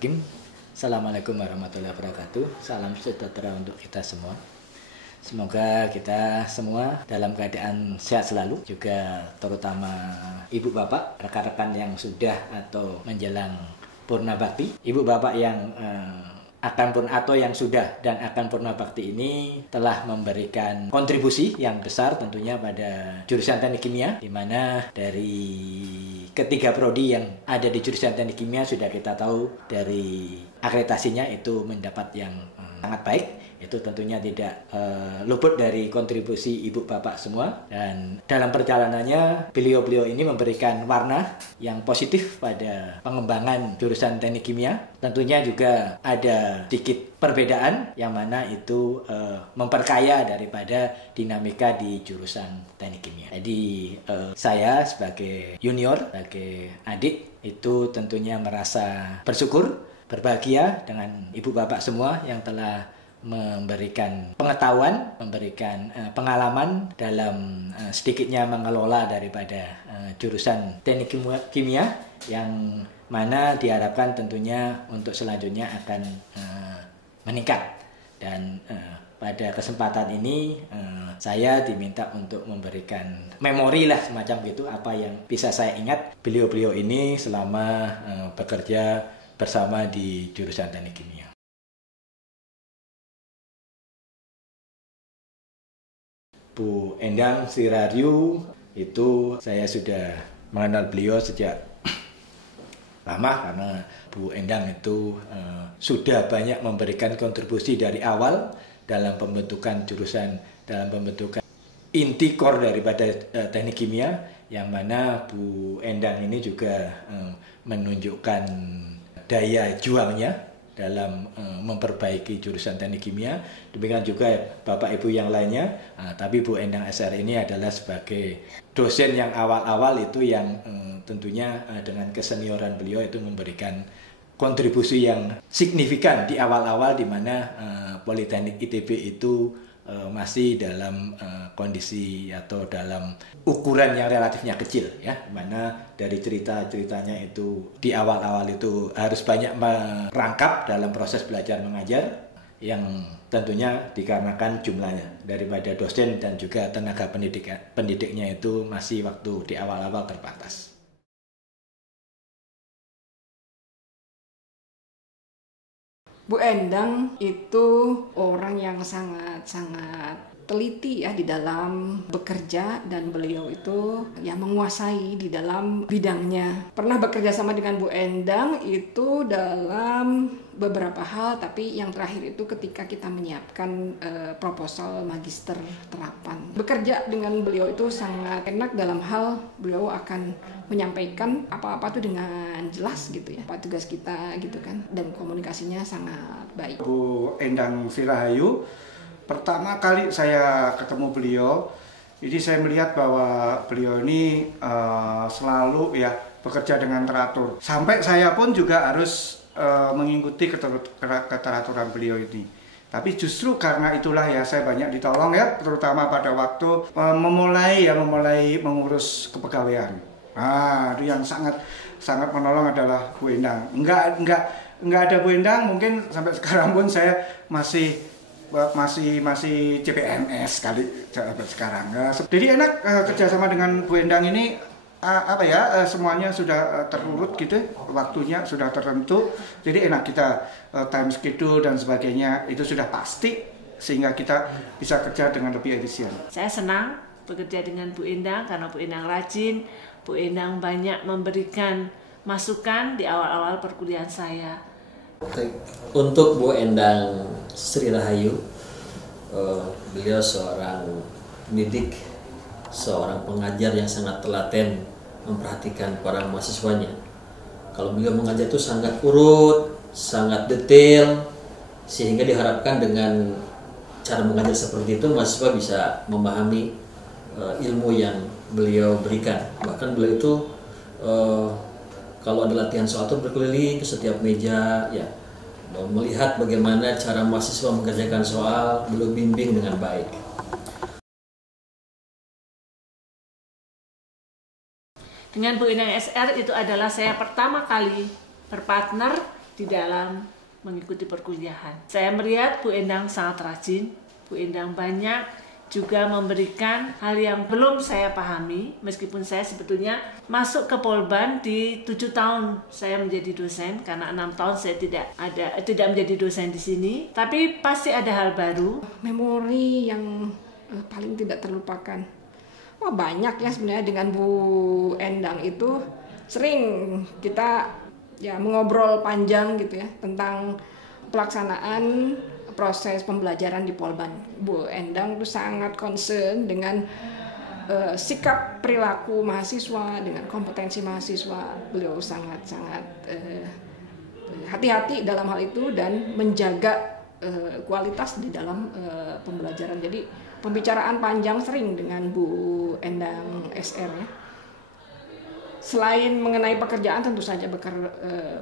Bismillahirrahmanirrahim. Assalamualaikum warahmatullahi wabarakatuh. Salam sejahtera untuk kita semua. Semoga kita semua dalam keadaan sehat selalu, juga terutama ibu bapak, rekan-rekan yang sudah atau menjelang purna bakti, ibu bapak yang yang sudah dan akan purna bakti ini telah memberikan kontribusi yang besar tentunya pada jurusan teknik kimia, di mana dari ketiga prodi yang ada di jurusan teknik kimia sudah kita tahu dari akreditasinya itu mendapat yang sangat baik. Itu tentunya tidak luput dari kontribusi ibu bapak semua, dan dalam perjalanannya beliau-beliau ini memberikan warna yang positif pada pengembangan jurusan teknik kimia. Tentunya juga ada sedikit perbedaan yang mana itu memperkaya daripada dinamika di jurusan teknik kimia. Jadi saya sebagai junior, sebagai adik, itu tentunya merasa bersyukur, berbahagia dengan ibu bapak semua yang telah memberikan pengetahuan, memberikan pengalaman dalam sedikitnya mengelola daripada jurusan teknik kimia, yang mana diharapkan tentunya untuk selanjutnya akan meningkat. Dan pada kesempatan ini saya diminta untuk memberikan memori lah semacam itu, apa yang bisa saya ingat beliau-beliau ini selama bekerja bersama di jurusan teknik kimia. Bu Endang Sri Rahayu, itu saya sudah mengenal beliau sejak lama, karena Bu Endang itu sudah banyak memberikan kontribusi dari awal dalam pembentukan jurusan, dalam pembentukan inti core daripada teknik kimia, yang mana Bu Endang ini juga menunjukkan daya juangnya dalam memperbaiki jurusan teknik kimia. Demikian juga Bapak Ibu yang lainnya. Tapi Bu Endang SR ini adalah sebagai dosen yang awal-awal itu, yang tentunya dengan kesenioran beliau itu memberikan kontribusi yang signifikan di awal-awal, di mana Politeknik ITB itu masih dalam kondisi atau dalam ukuran yang relatifnya kecil, ya, mana dari cerita-ceritanya itu di awal-awal itu harus banyak merangkap dalam proses belajar mengajar, yang tentunya dikarenakan jumlahnya daripada dosen dan juga tenaga pendidiknya itu masih waktu di awal-awal terbatas. Bu Endang itu orang yang sangat teliti ya di dalam bekerja, dan beliau itu ya menguasai di dalam bidangnya. Pernah bekerja sama dengan Bu Endang itu dalam beberapa hal, tapi yang terakhir itu ketika kita menyiapkan proposal magister terapan. Bekerja dengan beliau itu sangat enak dalam hal beliau akan menyampaikan apa-apa tuh dengan jelas gitu ya, apa tugas kita gitu kan, dan komunikasinya sangat baik. Bu Endang Sri Rahayu, pertama kali saya ketemu beliau, jadi saya melihat bahwa beliau ini selalu ya bekerja dengan teratur. Sampai saya pun juga harus mengikuti keteraturan beliau ini. Tapi justru karena itulah ya saya banyak ditolong ya, terutama pada waktu memulai mengurus kepegawaian. Itu yang sangat menolong adalah Bu Endang. Enggak ada Bu Endang, mungkin sampai sekarang pun saya masih CPNS kali sampai sekarang. Jadi enak kerjasama dengan Bu Endang ini, semuanya sudah terurut gitu, waktunya sudah tertentu. Jadi enak, kita time schedule dan sebagainya itu sudah pasti, sehingga kita bisa kerja dengan lebih efisien. Saya senang bekerja dengan Bu Endang karena Bu Endang rajin, Bu Endang banyak memberikan masukan di awal-awal perkuliahan saya. Untuk Bu Endang Sri Rahayu, beliau seorang pendidik, seorang pengajar yang sangat telaten memperhatikan para mahasiswanya. Kalau beliau mengajar itu sangat urut, sangat detail, sehingga diharapkan dengan cara mengajar seperti itu mahasiswa bisa memahami ilmu yang beliau berikan. Bahkan beliau itu kalau ada latihan soal itu berkeliling ke setiap meja, ya, melihat bagaimana cara mahasiswa mengerjakan soal, beliau bimbing dengan baik. Dengan Bu Endang SR itu adalah saya pertama kali berpartner di dalam mengikuti perkuliahan. Saya melihat Bu Endang sangat rajin, Bu Endang banyak juga memberikan hal yang belum saya pahami, meskipun saya sebetulnya masuk ke Polban di 7 tahun saya menjadi dosen, karena 6 tahun saya tidak menjadi dosen di sini, tapi pasti ada hal baru. Memori yang paling tidak terlupakan. Wah, banyak ya sebenarnya. Dengan Bu Endang itu sering kita ya mengobrol panjang gitu ya tentang pelaksanaan proses pembelajaran di Polban. Bu Endang itu sangat concern dengan sikap perilaku mahasiswa, dengan kompetensi mahasiswa. Beliau sangat-sangat hati-hati dalam hal itu dan menjaga kualitas di dalam pembelajaran. Jadi pembicaraan panjang sering dengan Bu Endang SR ya. Selain mengenai pekerjaan, tentu saja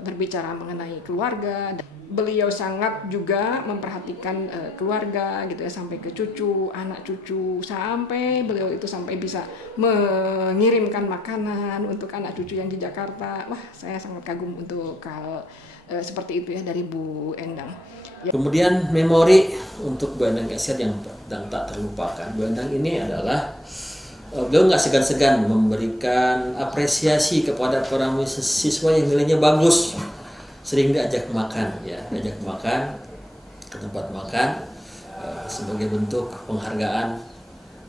berbicara mengenai keluarga. Beliau sangat juga memperhatikan keluarga gitu ya, sampai ke cucu, anak cucu, sampai beliau itu sampai bisa mengirimkan makanan untuk anak cucu yang di Jakarta. Wah, saya sangat kagum untuk hal seperti itu ya dari Bu Endang. Ya. Kemudian memori untuk Bu Endang SR yang tak terlupakan. Bu Endang ini adalah beliau nggak segan-segan memberikan apresiasi kepada para siswa yang nilainya bagus, sering diajak makan ya, diajak makan ke tempat makan sebagai bentuk penghargaan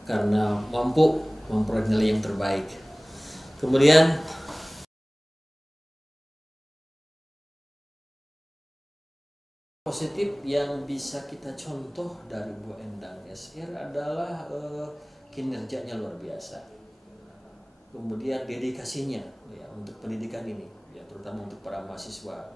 karena mampu memperoleh nilai yang terbaik. Kemudian positif yang bisa kita contoh dari Bu Endang SR adalah kinerjanya luar biasa, kemudian dedikasinya ya untuk pendidikan ini ya, terutama untuk para mahasiswa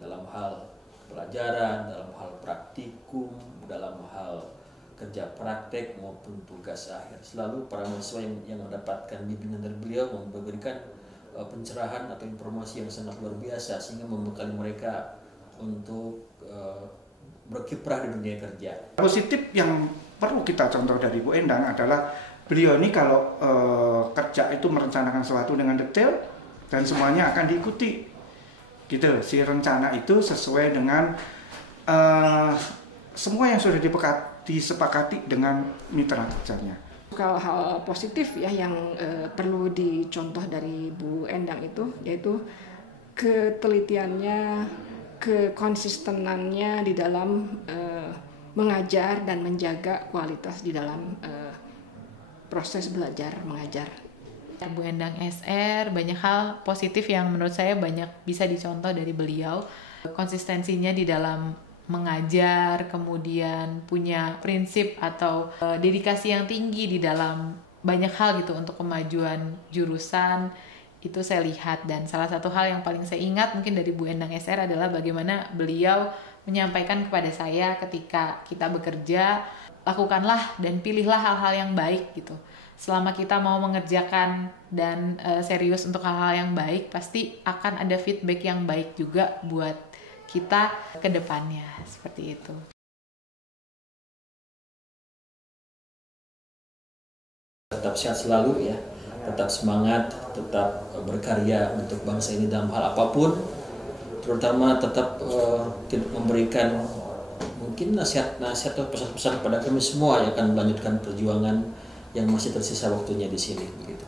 dalam hal pelajaran, dalam hal praktikum, dalam hal kerja praktek maupun tugas akhir. Selalu para mahasiswa yang mendapatkan bimbingan dari beliau memberikan pencerahan atau informasi yang sangat luar biasa sehingga membekali mereka untuk berkiprah di dunia kerja. Positif yang perlu kita contoh dari Bu Endang adalah beliau ini kalau kerja itu merencanakan sesuatu dengan detail dan semuanya akan diikuti gitu. Si rencana itu sesuai dengan semua yang sudah disepakati dengan mitra kerjanya. Hal-hal positif ya yang perlu dicontoh dari Bu Endang itu yaitu ketelitiannya, kekonsistenannya di dalam mengajar dan menjaga kualitas di dalam proses belajar mengajar. Bu Endang SR banyak hal positif yang menurut saya banyak bisa dicontoh dari beliau. Konsistensinya di dalam mengajar, kemudian punya prinsip atau dedikasi yang tinggi di dalam banyak hal gitu untuk kemajuan jurusan. Itu saya lihat, dan salah satu hal yang paling saya ingat mungkin dari Bu Endang SR adalah bagaimana beliau menyampaikan kepada saya ketika kita bekerja, lakukanlah dan pilihlah hal-hal yang baik gitu. Selama kita mau mengerjakan dan serius untuk hal-hal yang baik, pasti akan ada feedback yang baik juga buat kita ke depannya, seperti itu. Tetap sehat selalu ya, tetap semangat, tetap berkarya untuk bangsa ini dalam hal apapun, terutama tetap memberikan mungkin nasihat-nasihat atau pesan-pesan kepada kami semua yang akan melanjutkan perjuangan yang masih tersisa waktunya di sini begitu.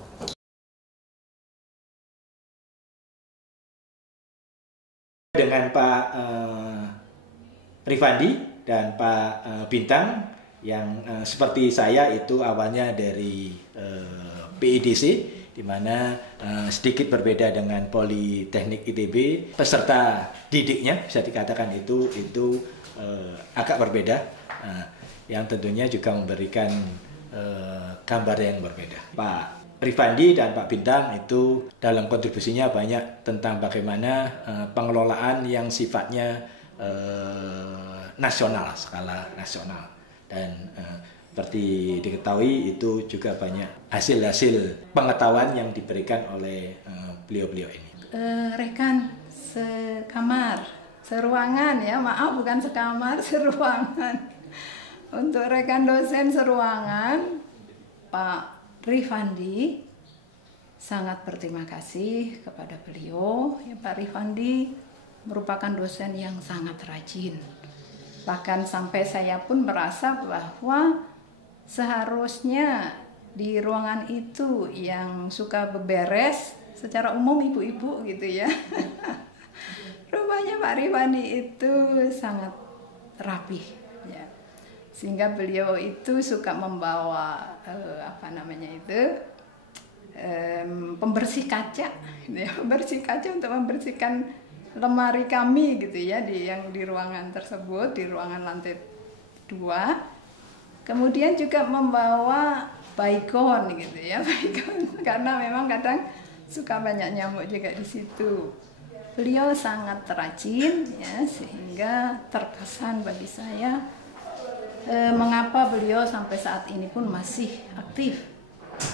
Dengan Pak Rifandi dan Pak Bintang yang seperti saya itu awalnya dari PIDC, di mana sedikit berbeda dengan Politeknik ITB, peserta didiknya bisa dikatakan itu agak berbeda, yang tentunya juga memberikan gambar yang berbeda. Pak Rifandi dan Pak Bintang itu dalam kontribusinya banyak tentang bagaimana pengelolaan yang sifatnya nasional, skala nasional, dan seperti diketahui itu juga banyak hasil-hasil pengetahuan yang diberikan oleh beliau-beliau ini. Rekan sekamar, seruangan ya, maaf bukan sekamar, seruangan. Untuk rekan dosen seruangan, Pak Rifandi, sangat berterima kasih kepada beliau, ya Pak Rifandi, merupakan dosen yang sangat rajin. Bahkan sampai saya pun merasa bahwa seharusnya di ruangan itu yang suka beberes secara umum ibu-ibu gitu ya. Rupanya Pak Rifandi itu sangat rapih ya. Sehingga beliau itu suka membawa pembersih kaca gitu ya. Pembersih kaca untuk membersihkan lemari kami gitu ya yang di ruangan tersebut, di ruangan lantai 2. Kemudian juga membawa baygon gitu ya, baygon karena memang kadang suka banyak nyamuk juga di situ. Beliau sangat rajin ya, sehingga terkesan bagi saya mengapa beliau sampai saat ini pun masih aktif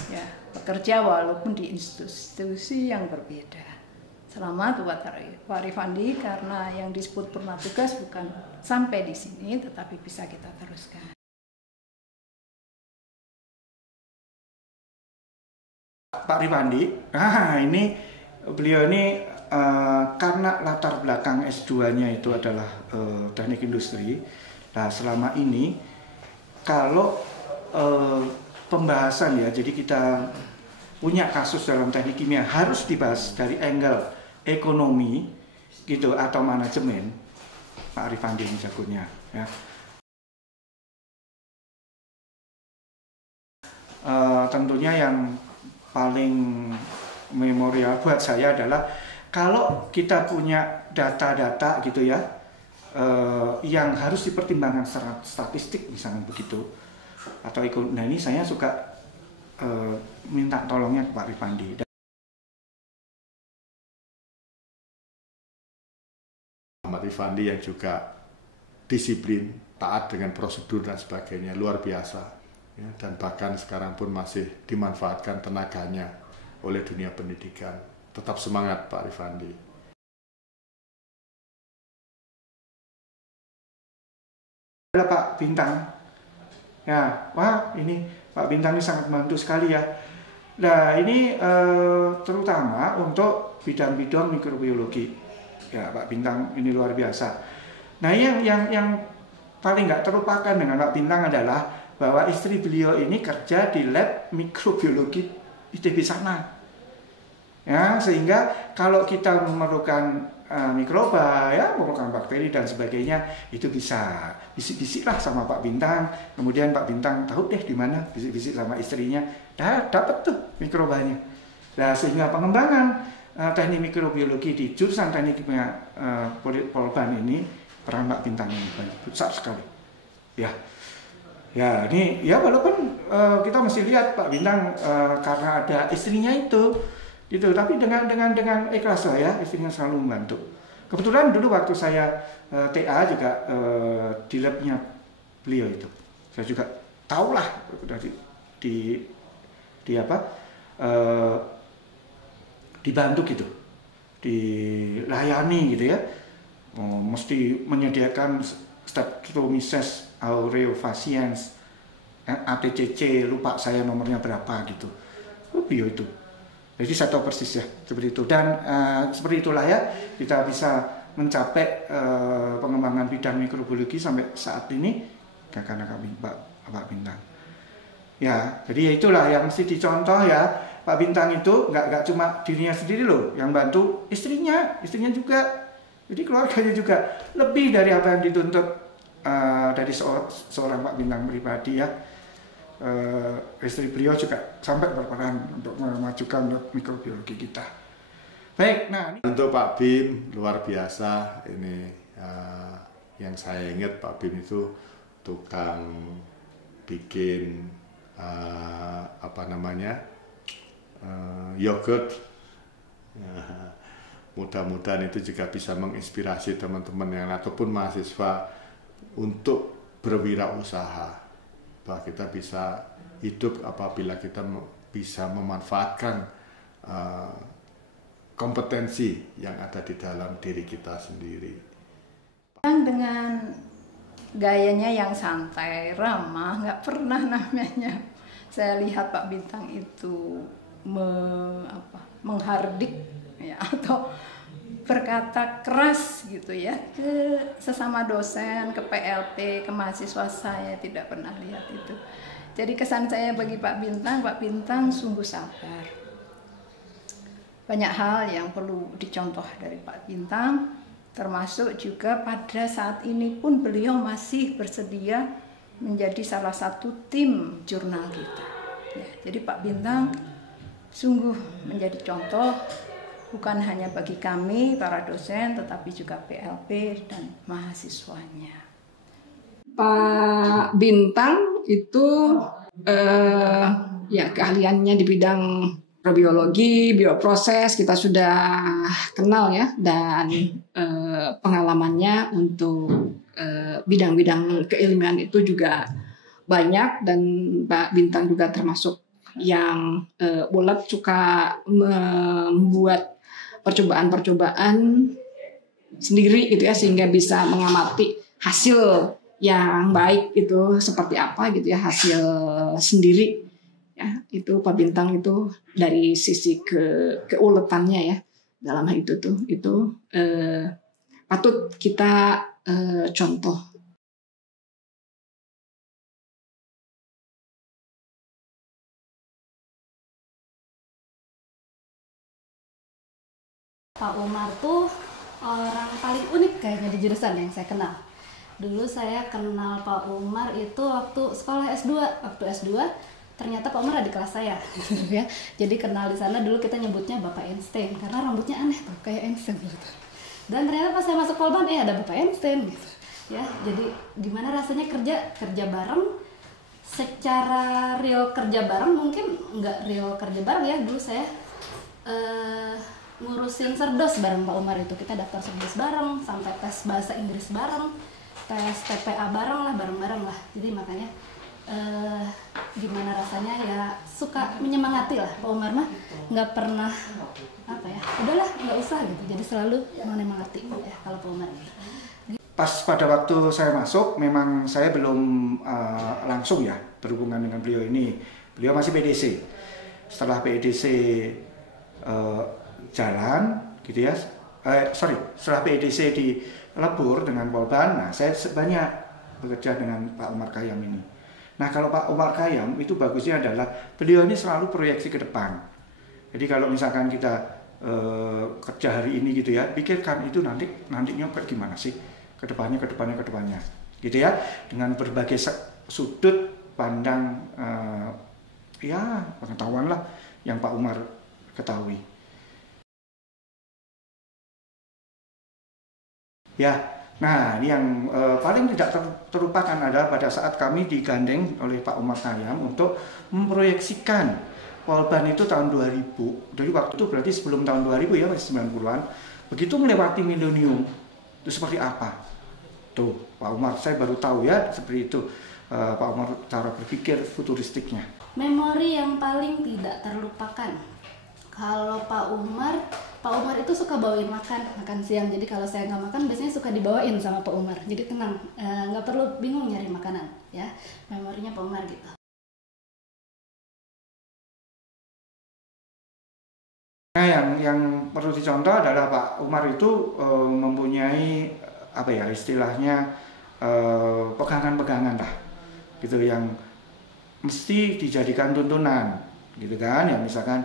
ya, bekerja walaupun di institusi yang berbeda. Selamat buat Pak Rifandi karena yang disebut purna tugas bukan sampai di sini tetapi bisa kita teruskan. Pak Rifandi, beliau ini karena latar belakang S2-nya itu adalah teknik industri. Nah, selama ini kalau pembahasan ya, jadi kita punya kasus dalam teknik kimia harus dibahas dari angle ekonomi gitu atau manajemen, Pak Rifandi ini jagonya ya. Tentunya yang paling memorial buat saya adalah kalau kita punya data-data gitu ya, yang harus dipertimbangkan secara statistik misalnya begitu, atau nah ini saya suka minta tolongnya ke Pak Rifandi. Pak Rifandi yang juga disiplin, taat dengan prosedur dan sebagainya, luar biasa ya, dan bahkan sekarang pun masih dimanfaatkan tenaganya oleh dunia pendidikan. Tetap semangat Pak Rifandi. Pak Bintang, ya, wah ini Pak Bintang ini sangat membantu sekali ya. Nah ini terutama untuk bidang-bidang mikrobiologi, ya Pak Bintang ini luar biasa. Nah yang paling nggak terlupakan dengan Pak Bintang adalah bahwa istri beliau ini kerja di lab mikrobiologi ITB sana. Ya, sehingga kalau kita memerlukan mikroba, ya, memerlukan bakteri dan sebagainya, itu bisa bisik-bisik lah sama Pak Bintang. Kemudian Pak Bintang tahu deh di mana, bisik-bisik sama istrinya, dapat tuh mikrobanya. Nah, sehingga pengembangan teknik mikrobiologi di jurusan teknik kimia Polban ini, peran Pak Bintang ini besar sekali. Ya, ini ya walaupun kita mesti lihat Pak Bintang karena ada istrinya itu. Gitu, tapi dengan ikhlas lah ya, istrinya selalu membantu. Kebetulan dulu waktu saya TA juga di labnya beliau itu, saya juga tahu lah dibantu gitu, dilayani gitu ya. Mesti menyediakan Streptomyces aureofaciens, ATCC, lupa saya nomornya berapa gitu. Beliau itu. Jadi saya tahu persis ya seperti itu, dan seperti itulah ya kita bisa mencapai pengembangan bidang mikrobiologi sampai saat ini karena kami Pak Bintang. Ya, jadi itulah yang mesti dicontoh ya, Pak Bintang itu nggak cuma dirinya sendiri loh yang bantu, istrinya juga, jadi keluarganya juga lebih dari apa yang dituntut dari seorang Pak Bintang pribadi ya. Istri beliau juga sampai berperan untuk memajukan mikrobiologi kita. Baik, nah untuk Pak Bim luar biasa ini, yang saya ingat Pak Bim itu tukang bikin yogurt. Mudah-mudahan itu juga bisa menginspirasi teman-teman yang ataupun mahasiswa untuk berwirausaha. Bahwa kita bisa hidup apabila kita bisa memanfaatkan kompetensi yang ada di dalam diri kita sendiri. Dengan gayanya yang santai, ramah, nggak pernah namanya saya lihat Pak Bintang itu menghardik ya, atau berkata keras gitu ya ke sesama dosen, ke PLP, ke mahasiswa, saya tidak pernah lihat itu. Jadi kesan saya bagi Pak Bintang sungguh sabar. Banyak hal yang perlu dicontoh dari Pak Bintang, termasuk juga pada saat ini pun beliau masih bersedia menjadi salah satu tim jurnal kita. Ya, jadi Pak Bintang sungguh menjadi contoh bukan hanya bagi kami para dosen, tetapi juga PLP dan mahasiswanya. Pak Bintang itu ya keahliannya di bidang probiologi, bioproses kita sudah kenal ya, dan pengalamannya untuk bidang-bidang keilmuan itu juga banyak, dan Pak Bintang juga termasuk yang ulet, suka membuat percobaan-percobaan sendiri gitu ya, sehingga bisa mengamati hasil yang baik itu seperti apa gitu ya, hasil sendiri ya. Itu Pak Bintang itu dari sisi keuletannya ya dalam hal itu tuh itu patut kita contoh. Pak Umar tuh orang paling unik kayaknya di jurusan yang saya kenal. Dulu saya kenal Pak Umar itu waktu sekolah S2. Waktu S2 ternyata Pak Umar ada di kelas saya ya. Jadi kenal di sana dulu kita nyebutnya Bapak Einstein karena rambutnya aneh tuh kayak Einstein gitu. Dan ternyata pas saya masuk Polban ada Bapak Einstein gitu. Ya, jadi gimana rasanya kerja bareng, secara real kerja bareng, mungkin nggak real kerja bareng ya. Dulu saya ngurusin serdos bareng Pak Umar itu. Kita daftar serdos bareng, sampai tes bahasa Inggris bareng, tes TPA bareng lah, bareng-bareng lah. Jadi makanya gimana rasanya ya, suka menyemangati lah. Pak Umar mah nggak pernah apa ya, udahlah nggak usah gitu. Jadi selalu menyemangati ya kalau Pak Umar gitu. Pas pada waktu saya masuk, memang saya belum langsung ya berhubungan dengan beliau ini. Beliau masih PDC. Setelah PDC jalan gitu ya, setelah PDC dilebur dengan Polban, nah saya banyak bekerja dengan Pak Umar Khayyam ini. Nah kalau Pak Umar Khayyam itu bagusnya adalah beliau ini selalu proyeksi ke depan. Jadi kalau misalkan kita kerja hari ini gitu ya, pikirkan itu nantinya gimana sih kedepannya gitu ya, dengan berbagai sudut pandang ya pengetahuan lah yang Pak Umar ketahui. Ya, nah ini yang paling tidak terlupakan adalah pada saat kami digandeng oleh Pak Umar Khayyam untuk memproyeksikan Polban itu tahun 2000. Jadi waktu itu berarti sebelum tahun 2000 ya, masih 90-an. Begitu melewati milenium, itu seperti apa? Tuh, Pak Umar, saya baru tahu ya seperti itu. Pak Umar cara berpikir futuristiknya. Memori yang paling tidak terlupakan. Kalau Pak Umar itu suka bawain makan siang. Jadi kalau saya nggak makan, biasanya suka dibawain sama Pak Umar. Jadi tenang, nggak perlu bingung nyari makanan, ya. Memorinya Pak Umar gitu. Nah, yang perlu dicontoh adalah Pak Umar itu mempunyai apa ya istilahnya pegangan-pegangan lah, gitu yang mesti dijadikan tuntunan, gitu kan? Ya misalkan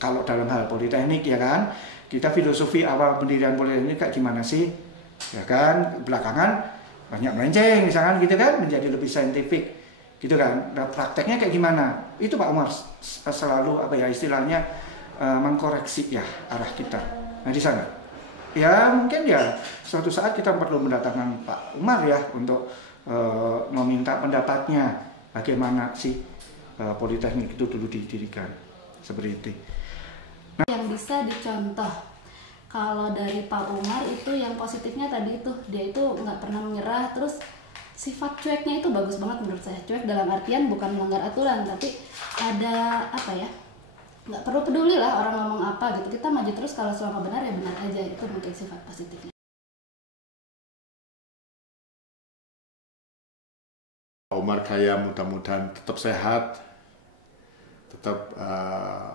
kalau dalam hal politeknik ya kan, kita filosofi awal pendirian politeknik kayak gimana sih, ya kan? Belakangan banyak melenceng misalkan gitu kan, menjadi lebih saintifik, gitu kan? Nah, prakteknya kayak gimana? Itu Pak Umar selalu apa ya istilahnya mengkoreksi ya arah kita. Nah di sana, ya mungkin ya suatu saat kita perlu mendatangkan Pak Umar ya untuk meminta pendapatnya bagaimana sih politeknik itu dulu didirikan seperti itu. Nah, yang bisa dicontoh kalau dari Pak Umar itu yang positifnya tadi itu dia itu nggak pernah menyerah, terus sifat cueknya itu bagus banget menurut saya. Cuek dalam artian bukan melanggar aturan, tapi ada apa ya, nggak perlu peduli lah orang ngomong apa gitu, kita maju terus, kalau selama benar ya benar aja. Itu mungkin sifat positifnya. Umar Khayyam mudah-mudahan tetap sehat, tetap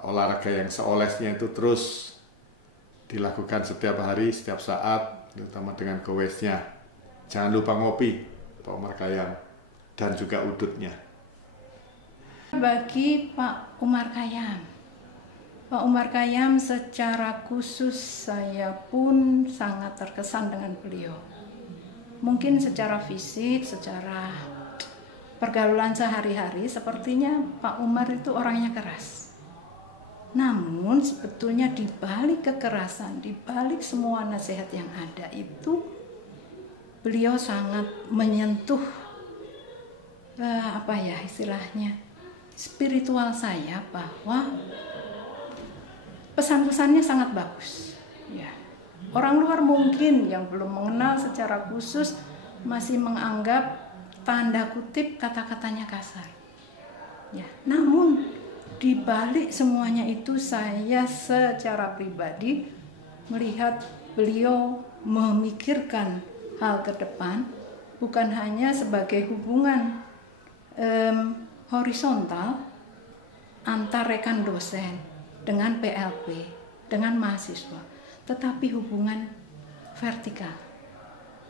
olahraga yang seolesnya itu terus dilakukan setiap hari, setiap saat, terutama dengan gowesnya. Jangan lupa ngopi, Pak Umar Khayyam, dan juga udutnya. Bagi Pak Umar Khayyam, Pak Umar Khayyam secara khusus saya pun sangat terkesan dengan beliau. Mungkin secara fisik, secara pergaulan sehari-hari, sepertinya Pak Umar itu orangnya keras. Namun sebetulnya di balik kekerasan, di balik semua nasihat yang ada itu, beliau sangat menyentuh apa ya istilahnya, spiritual saya, bahwa pesan-pesannya sangat bagus. Ya. Orang luar mungkin yang belum mengenal secara khusus masih menganggap tanda kutip kata-katanya kasar. Ya, namun di balik semuanya itu saya secara pribadi melihat beliau memikirkan hal ke depan, bukan hanya sebagai hubungan horizontal antar rekan dosen dengan PLP, dengan mahasiswa, tetapi hubungan vertikal.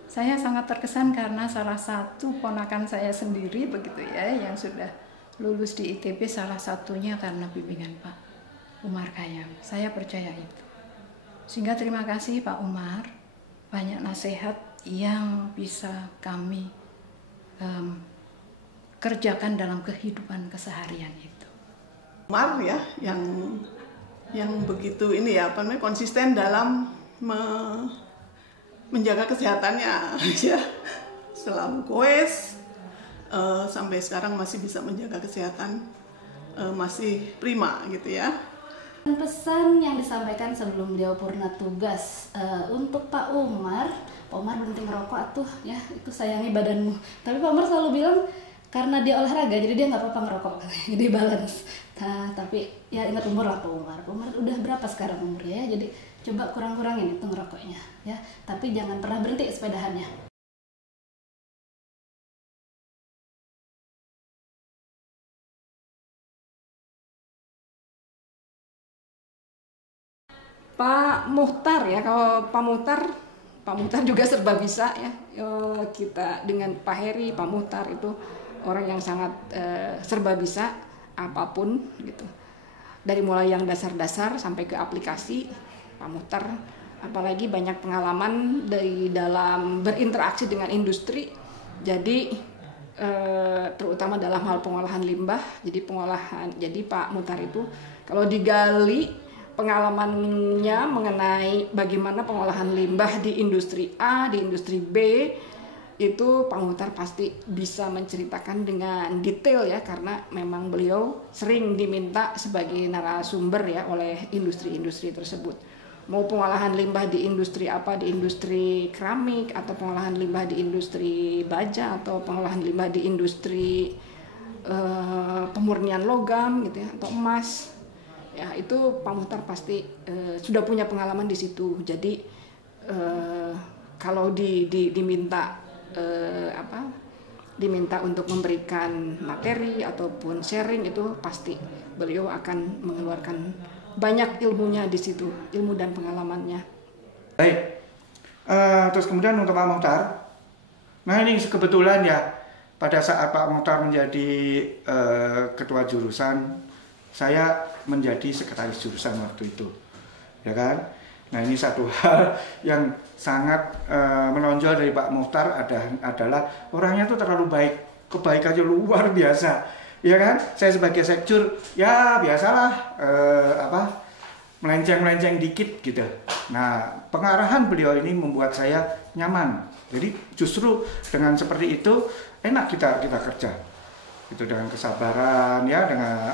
Saya sangat terkesan karena salah satu ponakan saya sendiri begitu ya, yang sudah lulus di ITB, salah satunya karena bimbingan Pak Umar Khayyam. Saya percaya itu. Sehingga terima kasih Pak Umar, banyak nasihat yang bisa kami kerjakan dalam kehidupan keseharian itu. Umar ya, yang begitu ini ya, apa namanya, konsisten dalam menjaga kesehatannya ya, selalu goes, sampai sekarang masih bisa menjaga kesehatan, masih prima gitu ya. Pesan yang disampaikan sebelum beliau purna tugas untuk Pak Umar berhenti ngerokok atuh ya, itu sayangi badanmu. Tapi Pak Umar selalu bilang karena dia olahraga jadi dia nggak apa-apa ngerokok, jadi balance. Nah, tapi ya ingat umur lah Pak Umar. Pak Umar udah berapa sekarang umurnya ya, jadi coba kurang-kurangin itu ngerokoknya ya. Tapi jangan pernah berhenti sepedahannya. Pak Muhtar ya, kalau Pak Muhtar juga serba bisa ya. Kita dengan Pak Heri, Pak Muhtar itu orang yang sangat serba bisa apapun gitu. Dari mulai yang dasar-dasar sampai ke aplikasi, Pak Muhtar apalagi banyak pengalaman dari dalam berinteraksi dengan industri. Jadi terutama dalam hal pengolahan limbah. Jadi Pak Muhtar itu kalau digali pengalamannya mengenai bagaimana pengolahan limbah di industri A, di industri B, itu Pak Muhtar pasti bisa menceritakan dengan detail ya, karena memang beliau sering diminta sebagai narasumber ya oleh industri-industri tersebut. Mau pengolahan limbah di industri apa, di industri keramik, atau pengolahan limbah di industri baja, atau pengolahan limbah di industri pemurnian logam gitu ya, atau emas. Ya, itu Pak Muhtar pasti sudah punya pengalaman di situ. Jadi kalau diminta diminta untuk memberikan materi ataupun sharing, itu pasti beliau akan mengeluarkan banyak ilmunya di situ, ilmu dan pengalamannya. Baik. Terus kemudian untuk Pak Muhtar, nah ini kebetulan ya pada saat Pak Muhtar menjadi ketua jurusan, saya menjadi sekretaris jurusan waktu itu, ya kan? Nah ini satu hal yang sangat menonjol dari Pak Muhtar adalah orangnya tuh terlalu baik, kebaikannya luar biasa, ya kan? Saya sebagai sekjur ya biasalah melenceng-melenceng dikit gitu. Nah pengarahan beliau ini membuat saya nyaman. Jadi justru dengan seperti itu enak kita kerja, itu dengan kesabaran ya, dengan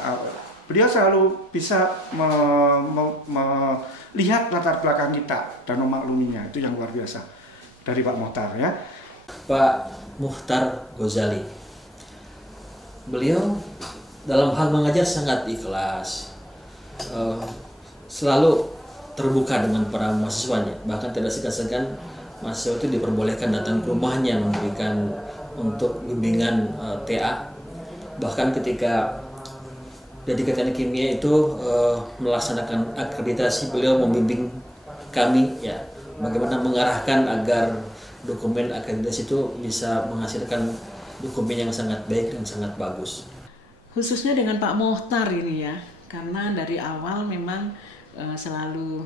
beliau selalu bisa melihat latar belakang kita dan memakluminya. Itu yang luar biasa dari Pak Muhtar ya. Pak Muhtar Ghazali, beliau dalam hal mengajar sangat ikhlas, selalu terbuka dengan para mahasiswanya. Bahkan tidak segan-segan mahasiswa itu diperbolehkan datang ke rumahnya memberikan untuk bimbingan TA. Bahkan ketika Teknik Kimia itu melaksanakan akreditasi, beliau membimbing kami ya bagaimana mengarahkan agar dokumen akreditasi itu bisa menghasilkan dokumen yang sangat baik dan sangat bagus. Khususnya dengan Pak Mohtar ini ya, karena dari awal memang selalu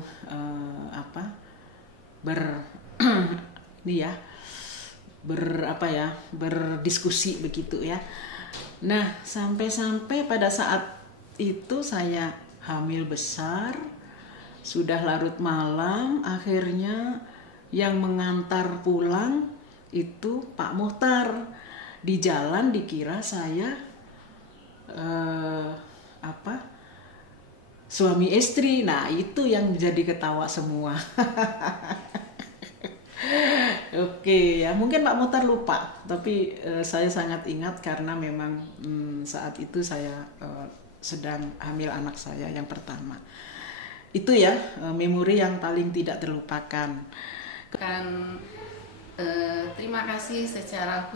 berdiskusi begitu ya. Nah, sampai pada saat itu saya hamil besar, sudah larut malam, akhirnya yang mengantar pulang itu Pak Mohtar. Di jalan dikira saya suami istri. Nah, itu yang jadi ketawa semua. Oke ya, mungkin Pak Mohtar lupa, tapi saya sangat ingat karena memang saat itu saya sedang hamil anak saya yang pertama. Itu ya memori yang paling tidak terlupakan. Terima kasih secara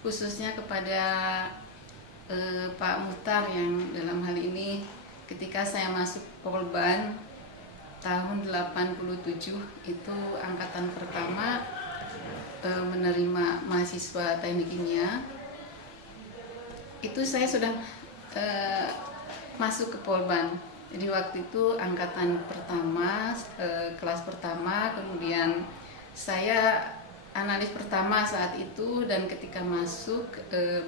khususnya kepada Pak Mohtar yang dalam hal ini ketika saya masuk Polban tahun 87 itu angkatan pertama menerima mahasiswa teknik kimia, itu saya sudah masuk ke Polban. Jadi waktu itu angkatan pertama, kelas pertama, kemudian saya analis pertama saat itu, dan ketika masuk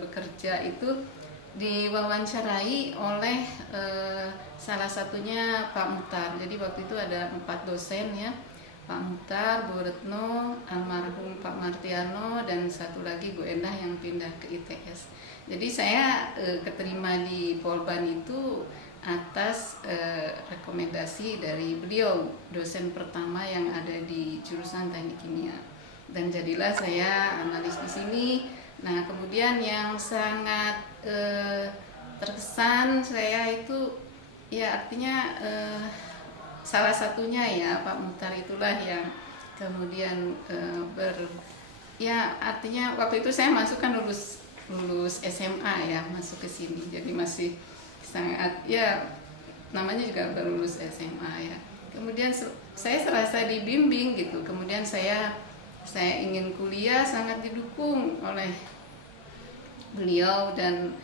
bekerja itu diwawancarai oleh salah satunya Pak Mohtar. Jadi waktu itu ada 4 dosen ya, Pak Mohtar, Bu Retno, almarhum Pak Martiano, dan satu lagi Bu Endah yang pindah ke ITS. Jadi saya keterima di Polban itu atas rekomendasi dari beliau, dosen pertama yang ada di jurusan teknik kimia, dan jadilah saya analis di sini. Nah, kemudian yang sangat terkesan saya itu ya artinya salah satunya ya Pak Mohtar itulah yang kemudian artinya waktu itu saya masuk kan lulus SMA ya, masuk ke sini, jadi masih sangat ya namanya juga baru lulus SMA ya. Kemudian saya serasa dibimbing gitu, kemudian saya ingin kuliah sangat didukung oleh beliau, dan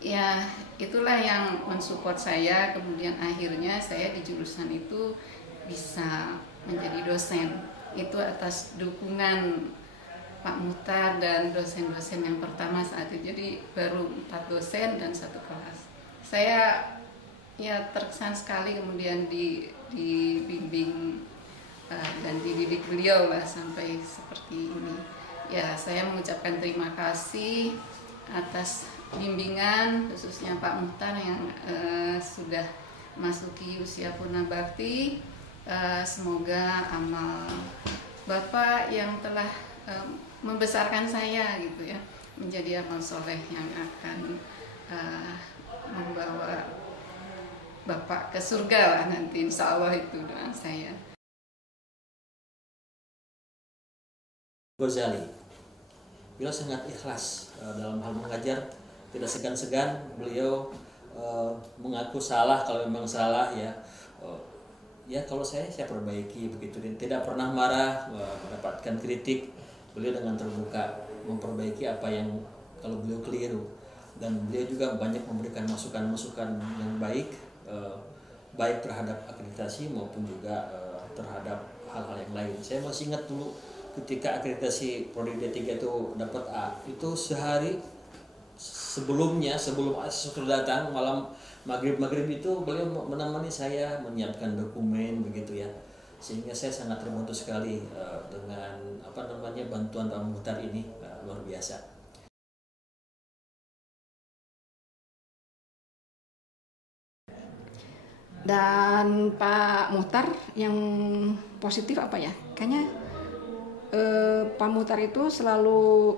ya itulah yang mensupport saya. Kemudian akhirnya saya di jurusan itu bisa menjadi dosen, itu atas dukungan Pak Mohtar dan dosen-dosen yang pertama saat itu. Jadi baru 4 dosen dan 1 kelas. Saya ya terkesan sekali kemudian dibimbing dan dididik beliau lah sampai seperti ini. Ya, saya mengucapkan terima kasih atas bimbingan khususnya Pak Mohtar yang sudah masuki usia purna bakti. Semoga amal Bapak yang telah membesarkan saya gitu ya menjadi amal soleh yang akan membawa Bapak ke surga lah nanti, insya Allah, itu doa saya. Ghazali, beliau sangat ikhlas dalam hal mengajar, tidak segan-segan beliau mengaku salah kalau memang salah ya. Ya kalau saya perbaiki begitu, dan tidak pernah marah mendapatkan kritik. Beliau dengan terbuka memperbaiki apa yang kalau beliau keliru, dan beliau juga banyak memberikan masukan-masukan yang baik, baik terhadap akreditasi maupun juga terhadap hal-hal yang lain. Saya masih ingat dulu ketika akreditasi prodi D3 itu dapat A, itu sehari sebelum sudah datang malam maghrib itu beliau menemani saya menyiapkan dokumen begitu ya, sehingga saya sangat terbantu sekali dengan bantuan Pak Mohtar ini, luar biasa. Dan Pak Mohtar yang positif apa ya? Kayaknya Pak Mohtar itu selalu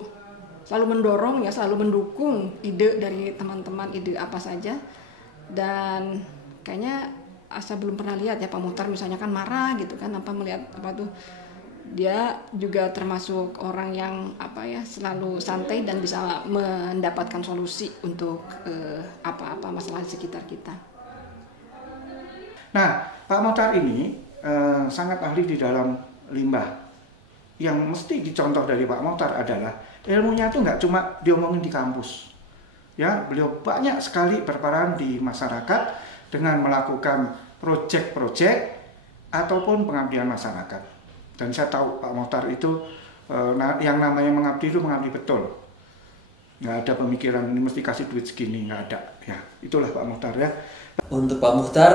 mendorong ya, selalu mendukung ide dari teman-teman, ide apa saja. Dan kayaknya saya belum pernah lihat ya Pak Mohtar misalnya kan marah gitu kan, melihat dia juga termasuk orang yang selalu santai dan bisa mendapatkan solusi untuk apa-apa masalah di sekitar kita. Nah, Pak Mohtar ini sangat ahli di dalam limbah. Yang mesti dicontoh dari Pak Mokhtar adalah ilmunya itu nggak cuma diomongin di kampus. Ya, beliau banyak sekali berperan di masyarakat dengan melakukan proyek-proyek ataupun pengabdian masyarakat. Dan saya tahu Pak Mokhtar itu yang namanya mengabdi itu mengabdi betul. Nggak ada pemikiran ini mesti kasih duit segini, nggak ada. Ya, itulah Pak Mokhtar ya. Untuk Pak Mokhtar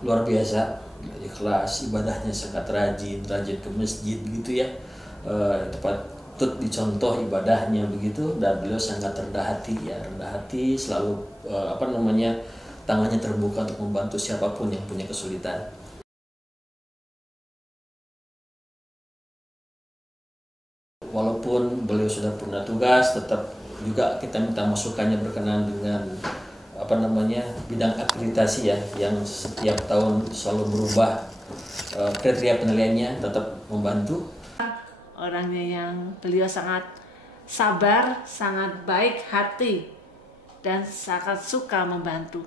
luar biasa, ikhlas, ibadahnya sangat rajin ke masjid begitu ya. Patut dicontoh ibadahnya begitu, dan beliau sangat rendah hati ya, selalu tangannya terbuka untuk membantu siapapun yang punya kesulitan. Walaupun beliau sudah pernah tugas, tetap juga kita minta masukannya berkenaan dengan bidang akreditasi ya, yang setiap tahun selalu berubah kriteria penilaiannya, tetap membantu. Orangnya yang beliau sangat sabar, sangat baik hati, dan sangat suka membantu.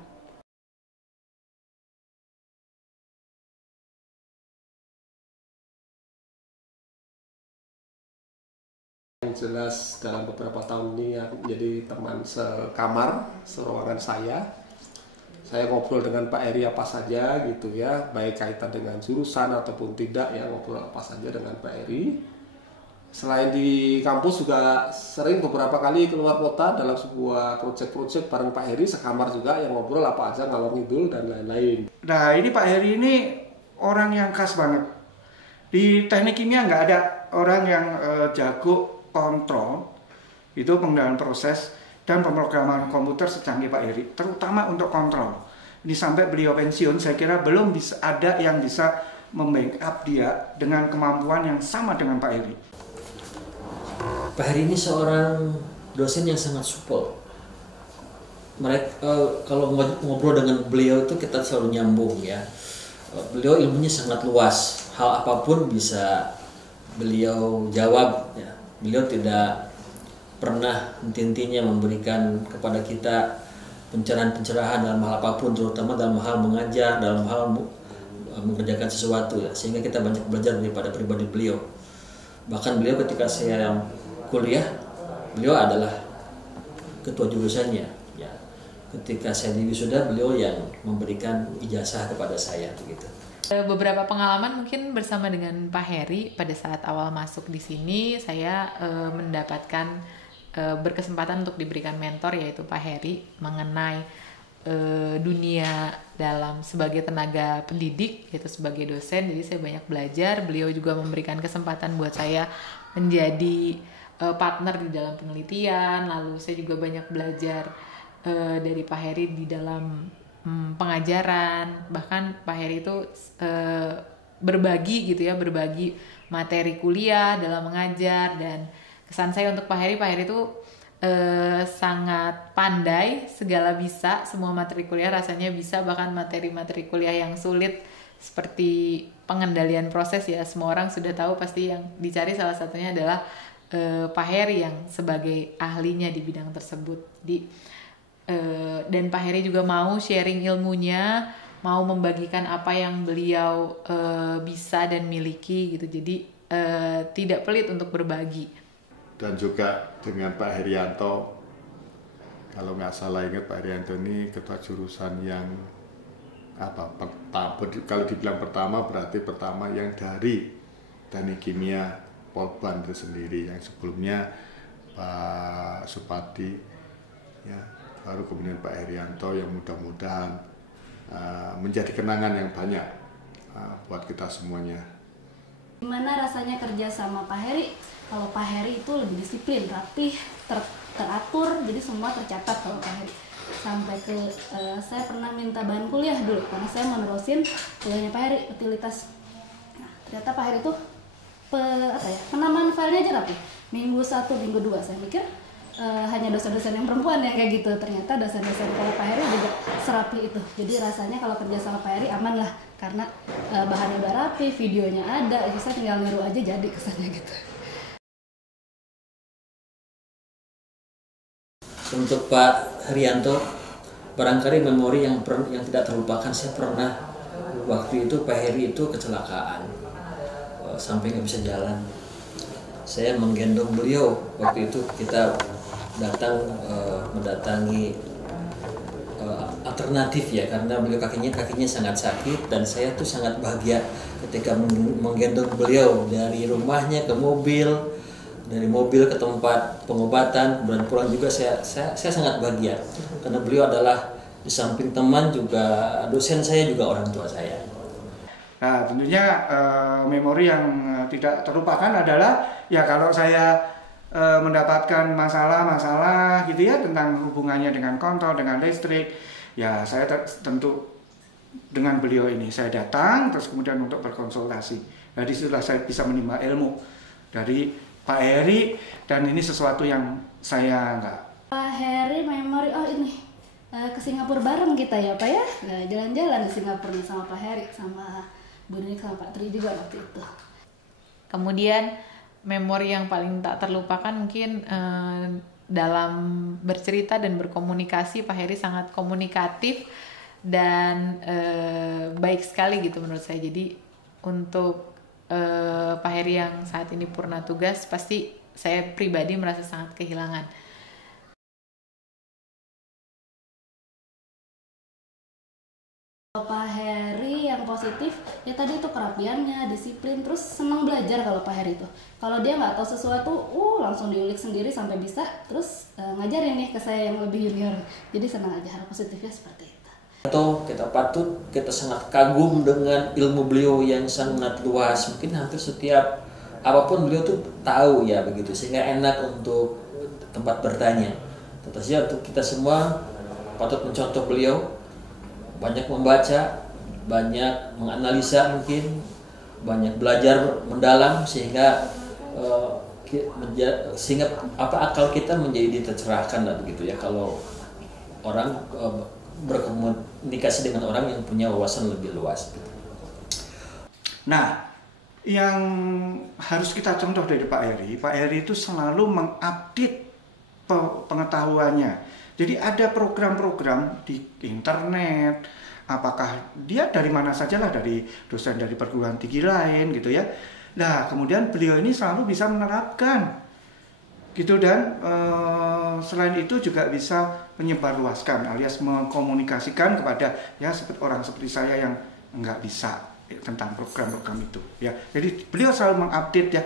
Yang jelas dalam beberapa tahun ini ya, menjadi teman sekamar, seruangan saya. Saya ngobrol dengan Pak Heri apa saja gitu ya, baik kaitan dengan jurusan ataupun tidak ya, ngobrol apa saja dengan Pak Heri. Selain di kampus juga sering beberapa kali keluar kota dalam sebuah proyek-proyek bareng Pak Heri, sekamar juga yang ngobrol apa aja, ngalor ngidul dan lain-lain. Nah ini Pak Heri ini orang yang khas banget. Di teknik kimia nggak ada orang yang jago kontrol, itu pengendalian proses dan pemrograman komputer secanggih Pak Heri, terutama untuk kontrol. Ini sampai beliau pensiun, saya kira belum bisa ada yang bisa membackup dia dengan kemampuan yang sama dengan Pak Heri. Pak Heri ini seorang dosen yang sangat supel. Kalau ngobrol dengan beliau itu kita selalu nyambung ya. Beliau ilmunya sangat luas, hal apapun bisa beliau jawab ya. Beliau tidak pernah henti-hentinya memberikan kepada kita pencerahan-pencerahan dalam hal apapun, terutama dalam hal mengajar, dalam hal mengerjakan sesuatu ya, sehingga kita banyak belajar daripada pribadi beliau. Bahkan beliau ketika saya kuliah, beliau adalah ketua jurusannya ya. Ketika saya di wisuda, beliau yang memberikan ijazah kepada saya begitu. Beberapa pengalaman mungkin bersama dengan Pak Heri pada saat awal masuk di sini, saya mendapatkan berkesempatan untuk diberikan mentor, yaitu Pak Heri, mengenai dunia dalam sebagai tenaga pendidik, yaitu sebagai dosen. Jadi saya banyak belajar. Beliau juga memberikan kesempatan buat saya menjadi partner di dalam penelitian. Lalu saya juga banyak belajar dari Pak Heri di dalam pengajaran. Bahkan Pak Heri itu berbagi materi kuliah dalam mengajar. Dan kesan saya untuk Pak Heri itu sangat pandai, segala bisa, semua materi kuliah rasanya bisa. Bahkan materi-materi kuliah yang sulit seperti pengendalian proses ya, semua orang sudah tahu pasti yang dicari salah satunya adalah Pak Heri yang sebagai ahlinya di bidang tersebut. Dan Pak Heri juga mau sharing ilmunya, mau membagikan apa yang beliau bisa dan miliki gitu. Jadi tidak pelit untuk berbagi. Dan juga dengan Pak Herianto, kalau nggak salah ingat Pak Herianto ini ketua jurusan yang kalau dibilang pertama berarti pertama yang dari teknik kimia Polban itu sendiri, yang sebelumnya Pak Supati ya, baru kemudian Pak Herianto, yang mudah-mudahan menjadi kenangan yang banyak buat kita semuanya. Gimana rasanya kerja sama Pak Heri? Kalau Pak Heri itu lebih disiplin, rapih, teratur, jadi semua tercatat kalau Pak Heri. Sampai ke saya pernah minta bahan kuliah dulu karena saya mau nerusin kuliahnya Pak Heri, utilitas. Nah, ternyata Pak Heri itu penamaan filenya aja rapi. Minggu 1, minggu 2 saya mikir hanya dosen-dosen yang perempuan yang kayak gitu. Ternyata dosen-dosen kayak Pak Heri juga serapi itu. Jadi rasanya kalau kerja sama Pak Heri aman lah, karena bahannya udah rapi, videonya ada, bisa tinggal niru aja jadi kesannya gitu. Untuk Pak Herianto, barangkali memori yang tidak terlupakan, saya pernah waktu itu Pak Heri itu kecelakaan, sampai nggak bisa jalan. Saya menggendong beliau waktu itu, kita mendatangi alternatif ya, karena beliau kakinya sangat sakit, dan saya tuh sangat bahagia ketika menggendong beliau dari rumahnya ke mobil, dari mobil ke tempat pengobatan, kemudian pulang juga. Saya sangat bahagia karena beliau adalah di samping teman juga dosen saya, juga orang tua saya. Nah, tentunya memori yang tidak terlupakan adalah ya kalau saya mendapatkan masalah-masalah gitu ya tentang hubungannya dengan kontrol, dengan listrik, ya saya tentu dengan beliau ini saya datang terus kemudian untuk berkonsultasi. Nah, disitulah saya bisa menimba ilmu dari Pak Heri, dan ini sesuatu yang saya enggak. Pak Heri memori, oh ini ke Singapura bareng kita ya Pak ya, nah, jalan-jalan di Singapura sama Pak Heri, sama Bu Ninik, sama Pak Tri juga waktu itu. Kemudian memori yang paling tak terlupakan mungkin dalam bercerita dan berkomunikasi, Pak Heri sangat komunikatif dan baik sekali gitu menurut saya. Jadi untuk Pak Heri yang saat ini purna tugas, pasti saya pribadi merasa sangat kehilangan. Pak Heri yang positif ya tadi itu kerapiannya, disiplin, terus senang belajar. Kalau Pak Heri itu kalau dia nggak tahu sesuatu langsung diulik sendiri sampai bisa, terus ngajarin nih ke saya yang lebih junior. Jadi senang aja, hal positifnya seperti itu. Atau kita sangat kagum dengan ilmu beliau yang sangat luas. Mungkin hampir setiap apapun beliau tuh tahu ya begitu, sehingga enak untuk tempat bertanya. Tentu saja untuk kita semua patut mencontoh beliau. Banyak membaca, banyak menganalisa, mungkin banyak belajar mendalam, sehingga akal kita menjadi tercerahkan lah begitu ya, kalau orang berkomunikasi dengan orang yang punya wawasan lebih luas gitu. Nah, yang harus kita contoh dari Pak Heri itu selalu mengupdate pengetahuannya. Jadi ada program-program di internet, apakah dia dari mana sajalah, dari dosen dari perguruan tinggi lain gitu ya. Nah, kemudian beliau ini selalu bisa menerapkan gitu, dan selain itu juga bisa menyebarluaskan alias mengkomunikasikan kepada ya orang seperti saya yang nggak bisa tentang program-program itu ya. Jadi beliau selalu mengupdate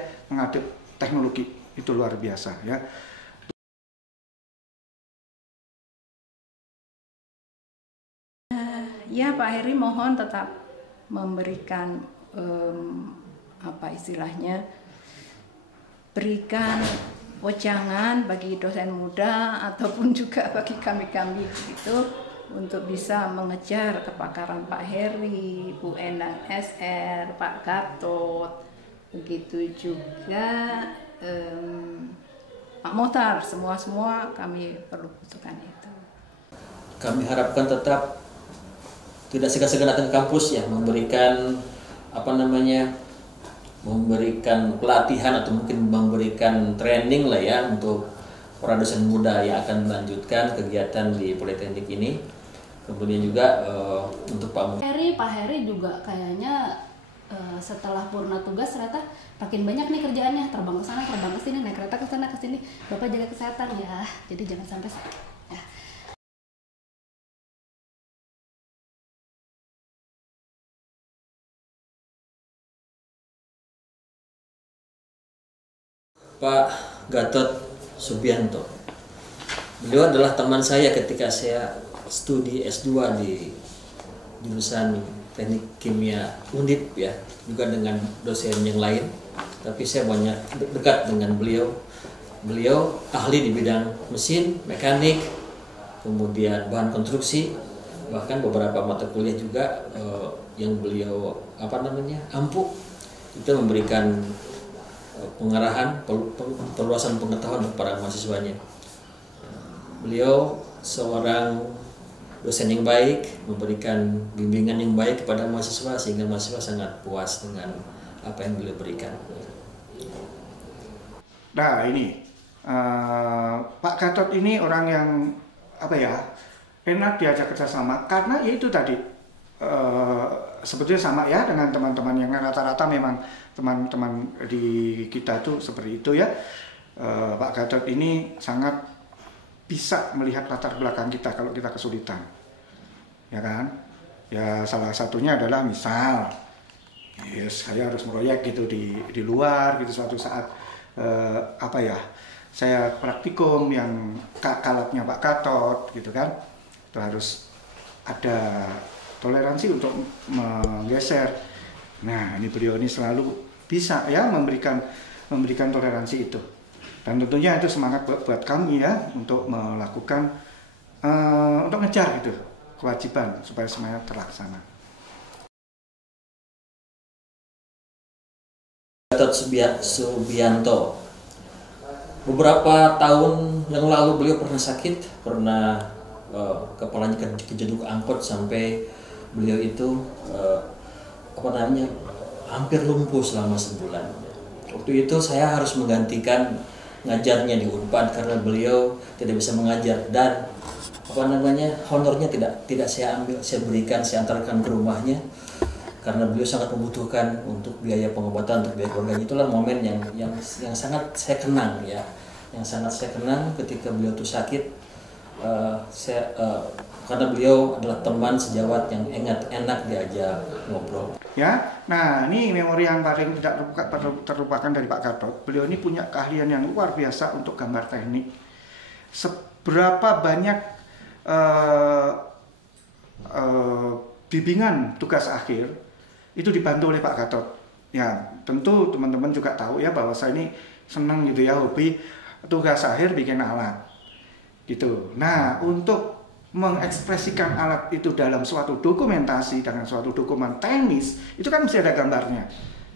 teknologi, itu luar biasa ya. Ya, Pak Heri mohon tetap memberikan berikan wejangan bagi dosen muda ataupun juga bagi kami-kami gitu, untuk bisa mengejar kepakaran Pak Heri, Bu Endang SR, Pak Gatot, begitu juga Pak Mohtar, semua kami perlu butuhkan itu. Kami harapkan tetap tidak segan-segan datang ke kampus ya, memberikan memberikan pelatihan atau mungkin memberikan training lah ya untuk para dosen muda yang akan melanjutkan kegiatan di Politeknik ini. Kemudian juga untuk Pak Heri juga kayaknya setelah purna tugas ternyata makin banyak nih kerjaannya, terbang ke sana, terbang ke sini, naik kereta ke sana ke sini. Bapak jaga kesehatan ya, jadi jangan sampai sakit ya. Pak Gatot Subianto. Beliau adalah teman saya ketika saya studi S2 di jurusan Teknik Kimia Undip ya, juga dengan dosen yang lain. Tapi saya banyak dekat dengan beliau. Beliau ahli di bidang mesin, mekanik, kemudian bahan konstruksi, bahkan beberapa mata kuliah juga yang beliau ampuh itu memberikan pengarahan, perluasan pengetahuan kepada mahasiswanya. Beliau seorang dosen yang baik, memberikan bimbingan yang baik kepada mahasiswa, sehingga mahasiswa sangat puas dengan apa yang beliau berikan. Nah ini Pak Gatot ini orang yang enak diajak kerjasama, karena ya itu tadi sebetulnya sama ya dengan teman-teman yang rata-rata memang teman-teman di kita itu seperti itu ya. Pak Gatot ini sangat bisa melihat latar belakang kita kalau kita kesulitan, ya kan? Ya salah satunya adalah misal, saya harus proyek gitu di luar gitu suatu saat saya praktikum yang kalapnya Pak Gatot gitu kan, itu harus ada toleransi untuk menggeser. Nah ini beliau ini selalu bisa ya memberikan toleransi itu, dan tentunya itu semangat buat kami ya untuk melakukan untuk ngejar gitu kewajiban supaya semuanya terlaksana. Gatot Subianto, beberapa tahun yang lalu beliau pernah sakit, pernah kepalanya kejeduk angkot sampai beliau itu hampir lumpuh selama sebulan. Waktu itu saya harus menggantikan ngajarnya di Unpad karena beliau tidak bisa mengajar, dan honornya tidak saya ambil, saya berikan, saya antarkan ke rumahnya karena beliau sangat membutuhkan untuk biaya pengobatan, untuk biaya keluarganya. Itulah momen yang sangat saya kenang ya, yang sangat saya kenang ketika beliau itu sakit. Karena beliau adalah teman sejawat yang enak diajak ngobrol. Ya, nah ini memori yang paling tidak terlupakan dari Pak Gatot. Beliau ini punya keahlian yang luar biasa untuk gambar teknik. Seberapa banyak bimbingan tugas akhir itu dibantu oleh Pak Gatot. Ya, tentu teman-teman juga tahu ya bahwa saya ini senang gitu ya, hobi tugas akhir bikin alat. Gitu. Nah, untuk mengekspresikan alat itu dalam suatu dokumentasi dengan suatu dokumen teknis, itu kan mesti ada gambarnya.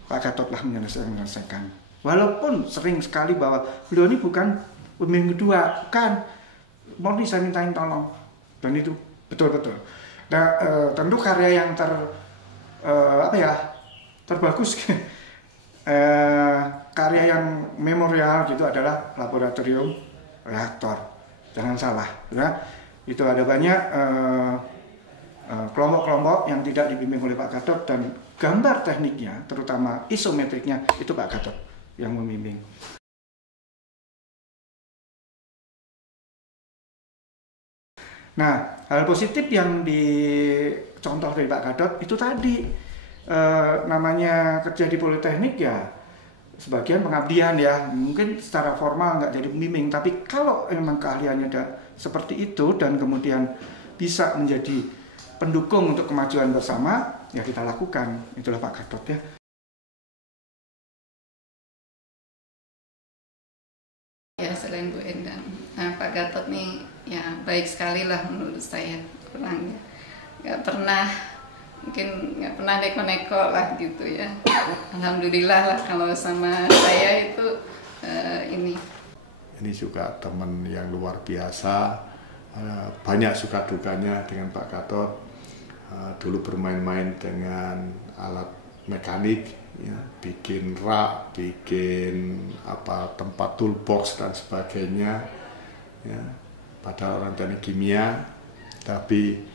Pak Gatot lah menyelesaikan. Walaupun sering sekali bahwa beliau ini bukan pembimbing kedua, kan murni saya mintain tolong, dan itu betul-betul. Nah, tentu karya yang terbagus karya yang memorial gitu adalah laboratorium reaktor. Jangan salah, ya. Itu ada banyak kelompok-kelompok yang tidak dibimbing oleh Pak Gatot, dan gambar tekniknya, terutama isometriknya, itu Pak Gatot yang membimbing. Nah, hal positif yang dicontoh dari Pak Gatot itu tadi, namanya kerja di Politeknik ya, sebagian pengabdian ya, mungkin secara formal nggak jadi pembimbing, tapi kalau memang keahliannya ada seperti itu dan kemudian bisa menjadi pendukung untuk kemajuan bersama, ya kita lakukan. Itulah Pak Gatot ya. Ya selain Bu Endang, nah Pak Gatot nih ya baik sekali lah menurut saya orangnya. Nggak pernah neko-neko lah gitu ya. Alhamdulillah lah kalau sama saya itu ini. Ini juga teman yang luar biasa, banyak suka dukanya dengan Pak Gatot. Dulu bermain-main dengan alat mekanik, ya, bikin rak, bikin tempat toolbox dan sebagainya. Ya, padahal orang teknik kimia, tapi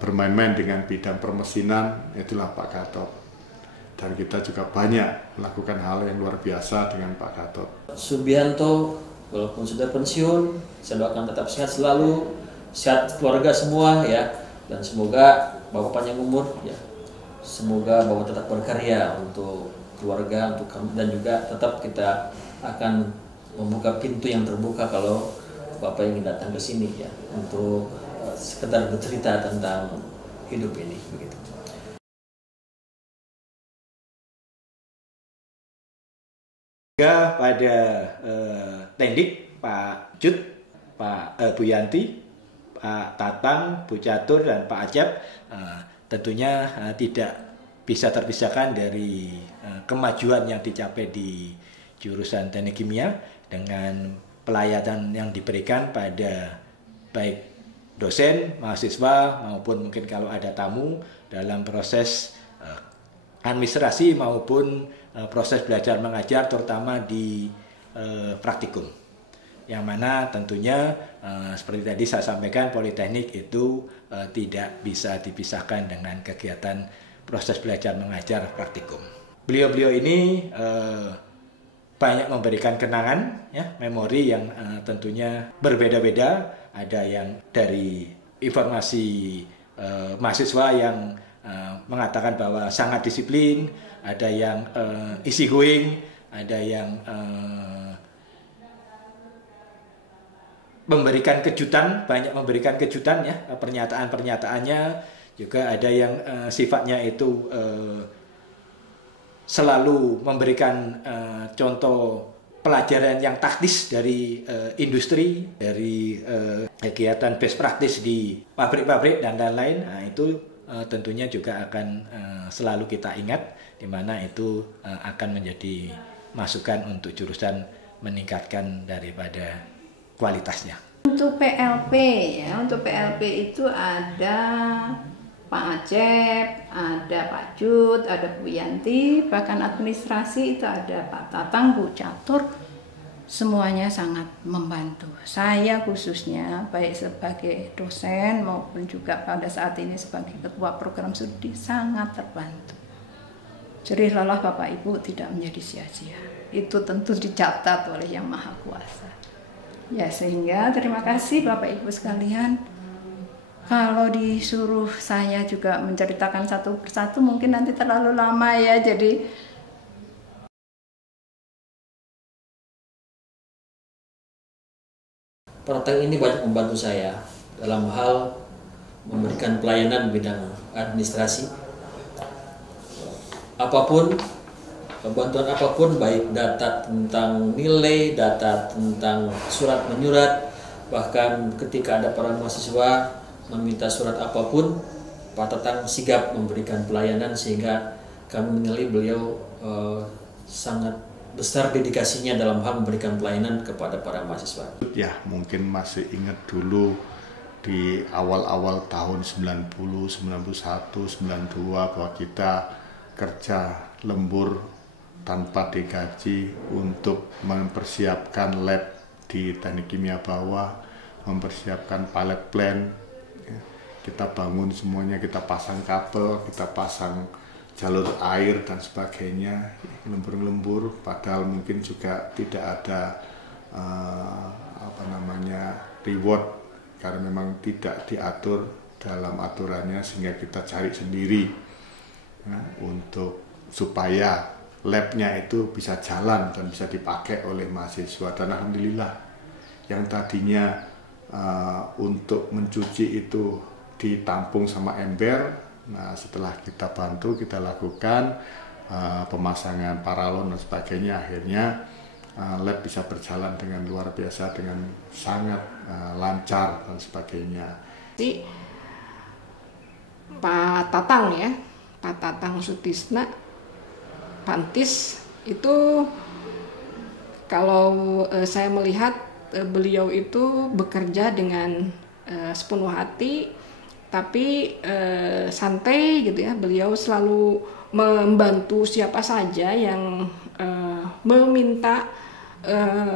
bermain-main dengan bidang permesinan, itulah Pak Gatot. Dan kita juga banyak melakukan hal yang luar biasa dengan Pak Gatot. Subianto, walaupun sudah pensiun, saya doakan tetap sehat selalu, sehat keluarga semua ya, dan semoga Bapak panjang umur ya. Semoga Bapak tetap berkarya untuk keluarga, untuk kami, dan juga tetap kita akan membuka pintu yang terbuka kalau Bapak ingin datang ke sini ya, untuk sekedar bercerita tentang hidup ini begitu. Juga pada Tendik, Pak Jut, Bu Yanti, Pak Tatang, Bu Catur, dan Pak Acep, tentunya tidak bisa terpisahkan dari kemajuan yang dicapai di jurusan Teknik Kimia dengan pelayanan yang diberikan pada baik dosen, mahasiswa, maupun mungkin kalau ada tamu dalam proses administrasi maupun proses belajar mengajar, terutama di praktikum, yang mana tentunya seperti tadi saya sampaikan, Politeknik itu tidak bisa dipisahkan dengan kegiatan proses belajar mengajar praktikum. Beliau-beliau ini banyak memberikan kenangan, ya, memori yang tentunya berbeda-beda. Ada yang dari informasi mahasiswa yang mengatakan bahwa sangat disiplin, ada yang easy going, ada yang memberikan kejutan, banyak memberikan kejutan, ya, pernyataan-pernyataannya. Juga ada yang sifatnya itu selalu memberikan contoh pelajaran yang taktis dari industri, dari kegiatan best practice di pabrik-pabrik dan lain-lain. Nah, itu tentunya juga akan selalu kita ingat, di mana itu akan menjadi masukan untuk jurusan meningkatkan daripada kualitasnya. Untuk PLP ya, untuk PLP itu ada Pak Acep, ada Pak Jud, ada Bu Yanti, bahkan administrasi itu ada Pak Tatang, Bu Catur, semuanya sangat membantu. Saya khususnya baik sebagai dosen maupun juga pada saat ini sebagai ketua program studi sangat terbantu. Jerih lelah Bapak Ibu tidak menjadi sia-sia. Itu tentu dicatat oleh Yang Maha Kuasa. Ya, sehingga terima kasih Bapak Ibu sekalian. Kalau disuruh saya juga menceritakan satu persatu mungkin nanti terlalu lama ya, jadi Pak Tatang ini banyak membantu saya dalam hal memberikan pelayanan bidang administrasi. Apapun, bantuan apapun, baik data tentang nilai, data tentang surat menyurat, bahkan ketika ada para mahasiswa meminta surat apapun, Pak Tatang sigap memberikan pelayanan, sehingga kami menilai beliau sangat besar dedikasinya dalam hal memberikan pelayanan kepada para mahasiswa. Ya, mungkin masih ingat dulu di awal-awal tahun 90, 91, 92 bahwa kita kerja lembur tanpa digaji untuk mempersiapkan lab di Teknik Kimia Bawah, mempersiapkan pilot plan. Kita bangun semuanya, kita pasang kabel, kita pasang jalur air dan sebagainya, lembur-lembur, padahal mungkin juga tidak ada reward karena memang tidak diatur dalam aturannya, sehingga kita cari sendiri untuk supaya labnya itu bisa jalan dan bisa dipakai oleh mahasiswa. Dan alhamdulillah yang tadinya untuk mencuci itu ditampung sama ember, nah setelah kita bantu, kita lakukan pemasangan paralon dan sebagainya, akhirnya lab bisa berjalan dengan luar biasa, dengan sangat lancar dan sebagainya. Jadi Pak Tatang ya, Pak Tatang Sutisna Pantis itu, kalau saya melihat beliau itu bekerja dengan sepenuh hati, tapi santai gitu ya. Beliau selalu membantu siapa saja yang meminta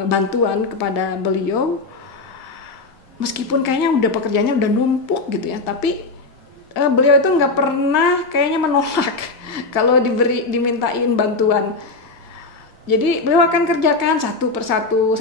bantuan kepada beliau, meskipun kayaknya udah pekerjaannya udah numpuk gitu ya, tapi beliau itu nggak pernah kayaknya menolak kalau dimintain bantuan. Jadi beliau akan kerjakan satu persatu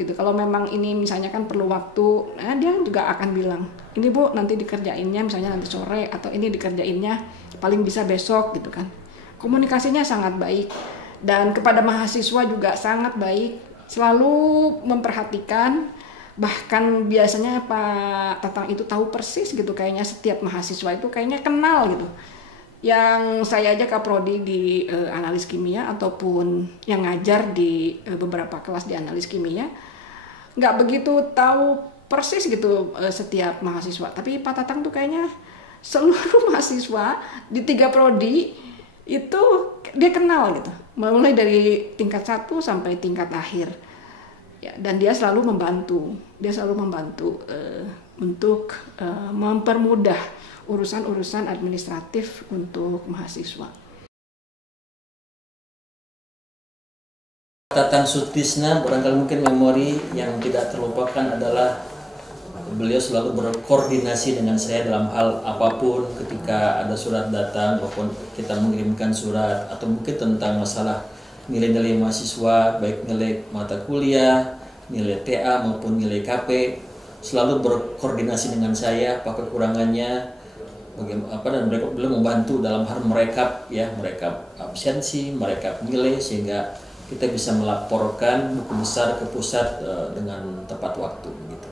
gitu. Kalau memang ini misalnya kan perlu waktu, nah dia juga akan bilang, ini Bu nanti dikerjainnya misalnya nanti sore, atau ini dikerjainnya paling bisa besok gitu kan. Komunikasinya sangat baik, dan kepada mahasiswa juga sangat baik, selalu memperhatikan. Bahkan biasanya Pak Tatang itu tahu persis gitu, kayaknya setiap mahasiswa itu kayaknya kenal gitu. Yang saya aja kaprodi di analis kimia ataupun yang ngajar di beberapa kelas di analis kimia, nggak begitu tahu persis gitu setiap mahasiswa. Tapi Pak Tatang tuh kayaknya seluruh mahasiswa di 3 prodi itu dia kenal gitu, mulai dari tingkat 1 sampai tingkat akhir. Ya, dan dia selalu membantu, untuk mempermudah urusan-urusan administratif untuk mahasiswa. Tatang Sutisna, barangkali mungkin memori yang tidak terlupakan adalah beliau selalu berkoordinasi dengan saya dalam hal apapun ketika ada surat datang maupun kita mengirimkan surat atau mungkin tentang masalah nilai-nilai mahasiswa, baik nilai mata kuliah, nilai TA maupun nilai KP, selalu berkoordinasi dengan saya apa kekurangannya, dan mereka belum membantu dalam hal merekap absensi, merekap nilai sehingga kita bisa melaporkan buku besar ke pusat dengan tepat waktu gitu.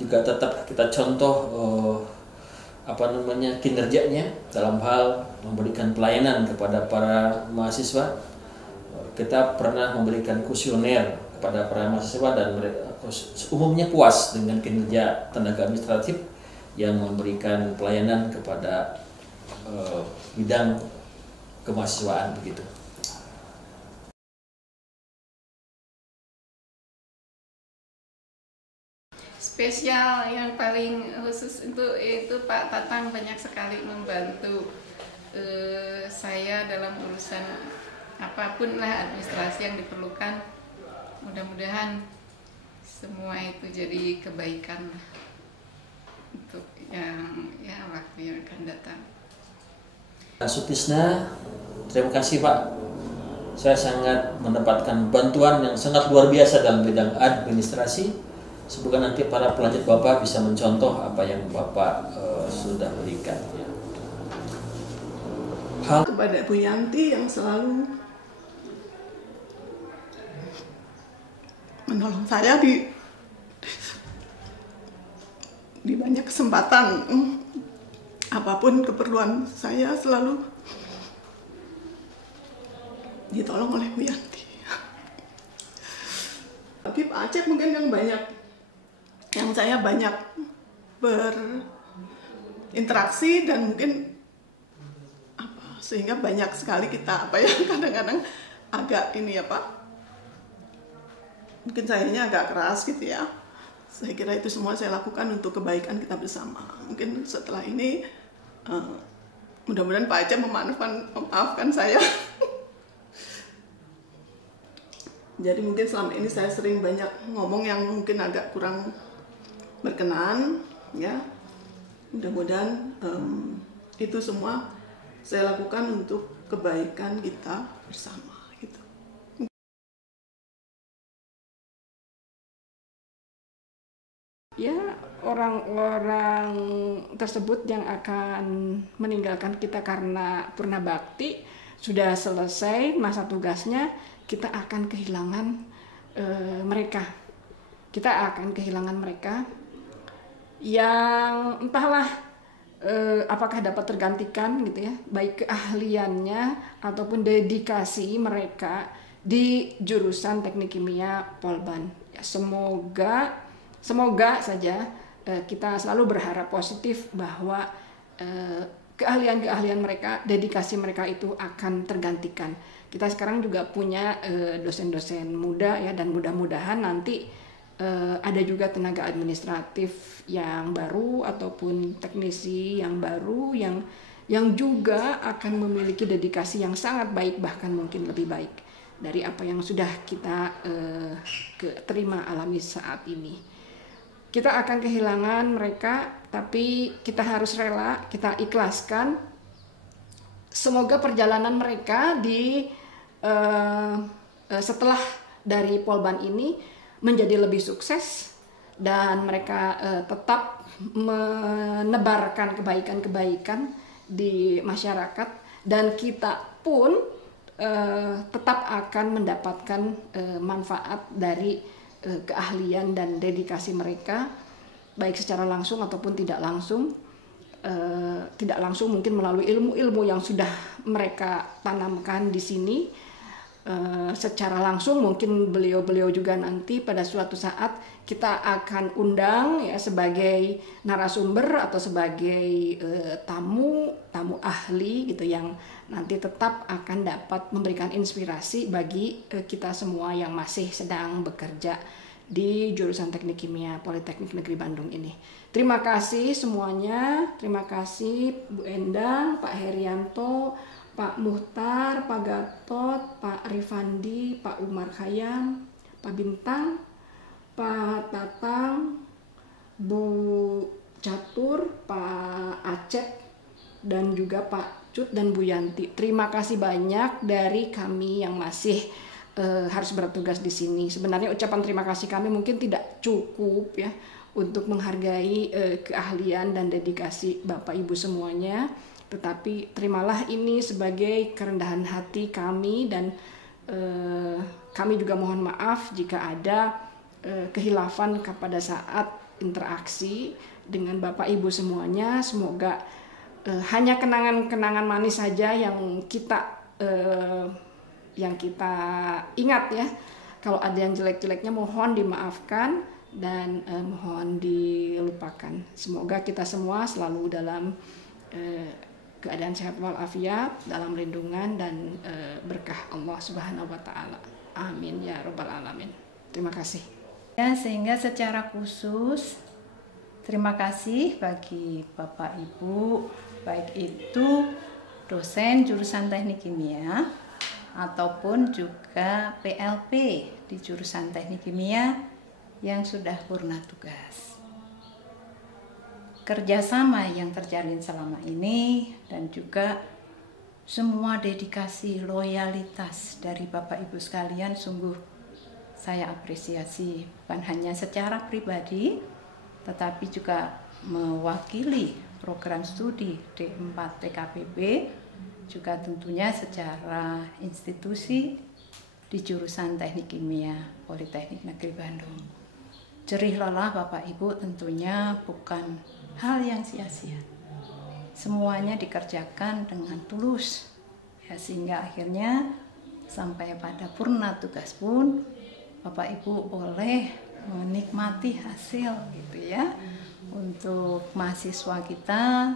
Juga tetap kita contoh kinerjanya dalam hal memberikan pelayanan kepada para mahasiswa. Kita pernah memberikan kuesioner kepada para mahasiswa dan mereka umumnya puas dengan kinerja tenaga administratif yang memberikan pelayanan kepada bidang kemahasiswaan begitu. Spesial yang paling khusus itu Pak Tatang banyak sekali membantu saya dalam urusan apapun lah administrasi yang diperlukan. Mudah-mudahan semua itu jadi kebaikan untuk yang waktu yang akan datang. Sutisna, terima kasih Pak. Saya sangat mendapatkan bantuan yang sangat luar biasa dalam bidang administrasi. Semoga nanti para pelanjut Bapak bisa mencontoh apa yang Bapak sudah berikan. Kepada Bu Yanti yang selalu menolong saya di banyak kesempatan, apapun keperluan saya selalu ditolong oleh Bu Yanti. Tapi Pak Acep mungkin yang saya banyak berinteraksi dan mungkin sehingga banyak sekali kita kadang-kadang agak mungkin sayanya agak keras gitu ya. Saya kira itu semua saya lakukan untuk kebaikan kita bersama. Mungkin setelah ini mudah-mudahan Pak Acep memaafkan saya. Jadi mungkin selama ini saya sering banyak ngomong yang mungkin agak kurang berkenan, ya. Mudah-mudahan itu semua saya lakukan untuk kebaikan kita bersama. Gitu. Ya, orang-orang tersebut yang akan meninggalkan kita karena purna bakti sudah selesai masa tugasnya, kita akan kehilangan mereka. Kita akan kehilangan mereka yang entahlah apakah dapat tergantikan gitu ya, baik keahliannya ataupun dedikasi mereka di jurusan Teknik Kimia Polban. Ya, semoga saja kita selalu berharap positif bahwa keahlian-keahlian mereka, dedikasi mereka itu akan tergantikan. Kita sekarang juga punya dosen-dosen muda ya, dan mudah-mudahan nanti ada juga tenaga administratif yang baru ataupun teknisi yang baru yang juga akan memiliki dedikasi yang sangat baik, bahkan mungkin lebih baik dari apa yang sudah kita terima alami saat ini. Kita akan kehilangan mereka, tapi kita harus rela, kita ikhlaskan. Semoga perjalanan mereka setelah dari Polban ini menjadi lebih sukses dan mereka tetap menebarkan kebaikan-kebaikan di masyarakat, dan kita pun tetap akan mendapatkan manfaat dari keahlian dan dedikasi mereka, baik secara langsung ataupun tidak langsung. Tidak langsung mungkin melalui ilmu-ilmu yang sudah mereka tanamkan di sini. Secara langsung mungkin beliau-beliau juga nanti pada suatu saat kita akan undang ya sebagai narasumber atau sebagai tamu ahli gitu, yang nanti tetap akan dapat memberikan inspirasi bagi kita semua yang masih sedang bekerja di jurusan Teknik Kimia Politeknik Negeri Bandung ini. Terima kasih semuanya, terima kasih Bu Endang, Pak Herianto, Pak Muhtar, Pak Gatot, Pak Rifandi, Pak Umar Khayyam, Pak Bintang, Pak Tatang, Bu Catur, Pak Acep, dan juga Pak Cut dan Bu Yanti. Terima kasih banyak dari kami yang masih harus bertugas di sini. Sebenarnya ucapan terima kasih kami mungkin tidak cukup ya untuk menghargai keahlian dan dedikasi Bapak Ibu semuanya. Tetapi terimalah ini sebagai kerendahan hati kami, dan kami juga mohon maaf jika ada kehilafan pada saat interaksi dengan Bapak Ibu semuanya. Semoga hanya kenangan-kenangan manis saja yang kita ingat ya. Kalau ada yang jelek-jeleknya mohon dimaafkan dan mohon dilupakan. Semoga kita semua selalu dalam keadaan sehat walafiat, dalam lindungan dan berkah Allah Subhanahu wa taala. Amin ya rabbal alamin. Terima kasih. Ya, sehingga secara khusus terima kasih bagi Bapak Ibu, baik itu dosen jurusan Teknik Kimia ataupun juga PLP di jurusan Teknik Kimia yang sudah purna tugas. Kerjasama yang terjalin selama ini dan juga semua dedikasi loyalitas dari Bapak Ibu sekalian sungguh saya apresiasi, bukan hanya secara pribadi tetapi juga mewakili program studi D4 TKPB, juga tentunya secara institusi di jurusan Teknik Kimia Politeknik Negeri Bandung. Jerih lelah Bapak Ibu tentunya bukan hal yang sia-sia. Semuanya dikerjakan dengan tulus ya, sehingga akhirnya sampai pada purna tugas pun Bapak Ibu boleh menikmati hasil gitu ya, untuk mahasiswa kita,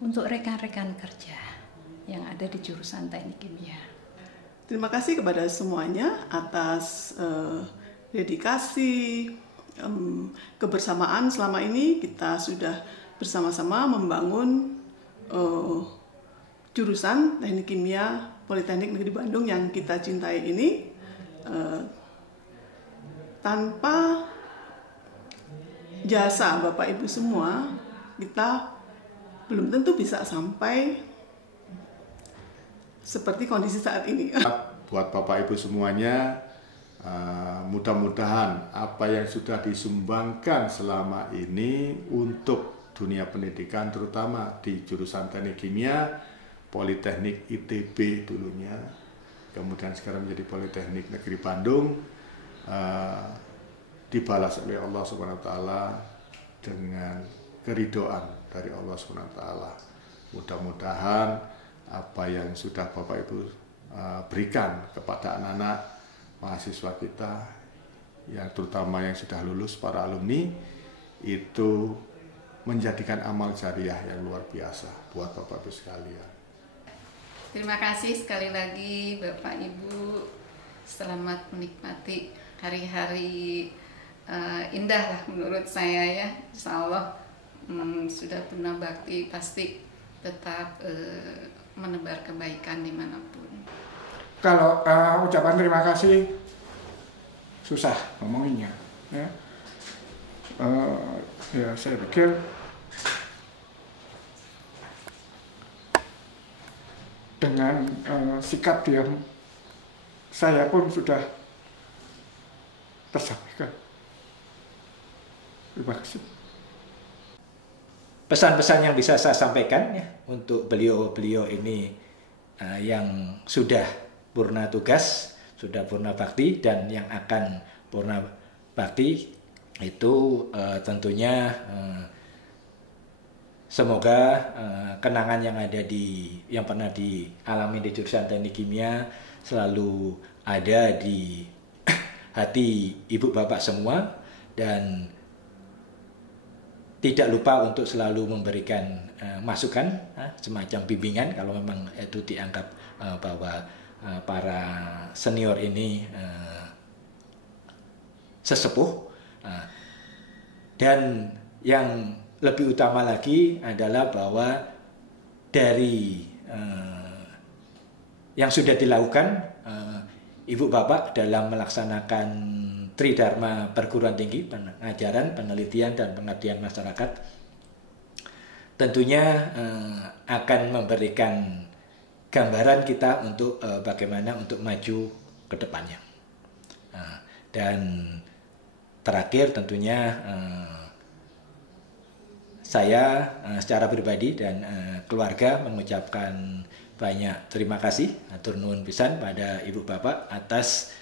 untuk rekan-rekan kerja yang ada di jurusan Teknik Kimia. Terima kasih kepada semuanya atas dedikasi, kebersamaan selama ini. Kita sudah bersama-sama membangun jurusan Teknik Kimia Politeknik Negeri Bandung yang kita cintai ini. Tanpa jasa Bapak Ibu semua, kita belum tentu bisa sampai seperti kondisi saat ini. Buat Bapak Ibu semuanya, mudah-mudahan apa yang sudah disumbangkan selama ini untuk dunia pendidikan, terutama di jurusan Teknik Kimia, Politeknik ITB dulunya, kemudian sekarang menjadi Politeknik Negeri Bandung, dibalas oleh Allah Subhanahu wa taala dengan keridhaan dari Allah Subhanahu wa taala. Mudah-mudahan apa yang sudah Bapak Ibu berikan kepada anak-anak mahasiswa kita, yang terutama yang sudah lulus, para alumni, itu menjadikan amal jariah yang luar biasa buat Bapak Ibu sekalian. Terima kasih sekali lagi Bapak Ibu. Selamat menikmati hari-hari indah lah menurut saya ya. Insya Allah sudah purna bakti pasti tetap menebar kebaikan dimanapun. Kalau ucapan terima kasih susah ngomonginnya ya. Ya saya pikir dengan sikap diam saya pun sudah tersampaikan. Terima kasih. Pesan-pesan yang bisa saya sampaikan ya untuk beliau-beliau ini yang sudah purna tugas, sudah purna bakti, dan yang akan purna bakti itu tentunya semoga kenangan yang ada yang pernah dialami di jurusan Teknik Kimia selalu ada di hati ibu bapak semua, dan tidak lupa untuk selalu memberikan masukan, semacam bimbingan kalau memang itu dianggap bahwa para senior ini sesepuh. Dan yang lebih utama lagi adalah bahwa dari yang sudah dilakukan Ibu Bapak dalam melaksanakan Tridharma Perguruan Tinggi, pengajaran, penelitian, dan pengabdian masyarakat, tentunya akan memberikan gambaran kita untuk bagaimana untuk maju ke depannya. Dan terakhir tentunya saya secara pribadi dan keluarga mengucapkan banyak terima kasih, atur nuhun pisan pada Ibu Bapak atas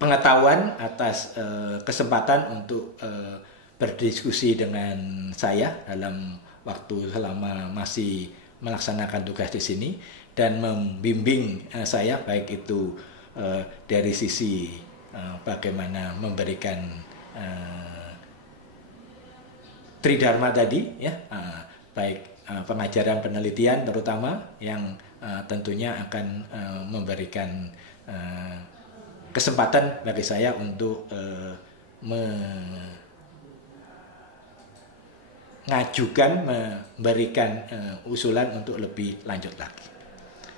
pengetahuan, atas kesempatan untuk berdiskusi dengan saya dalam waktu selama masih melaksanakan tugas di sini, dan membimbing saya baik itu dari sisi bagaimana memberikan Tridharma tadi, ya, baik pengajaran, penelitian terutama yang tentunya akan memberikan kesempatan bagi saya untuk mengajukan, memberikan usulan untuk lebih lanjut lagi.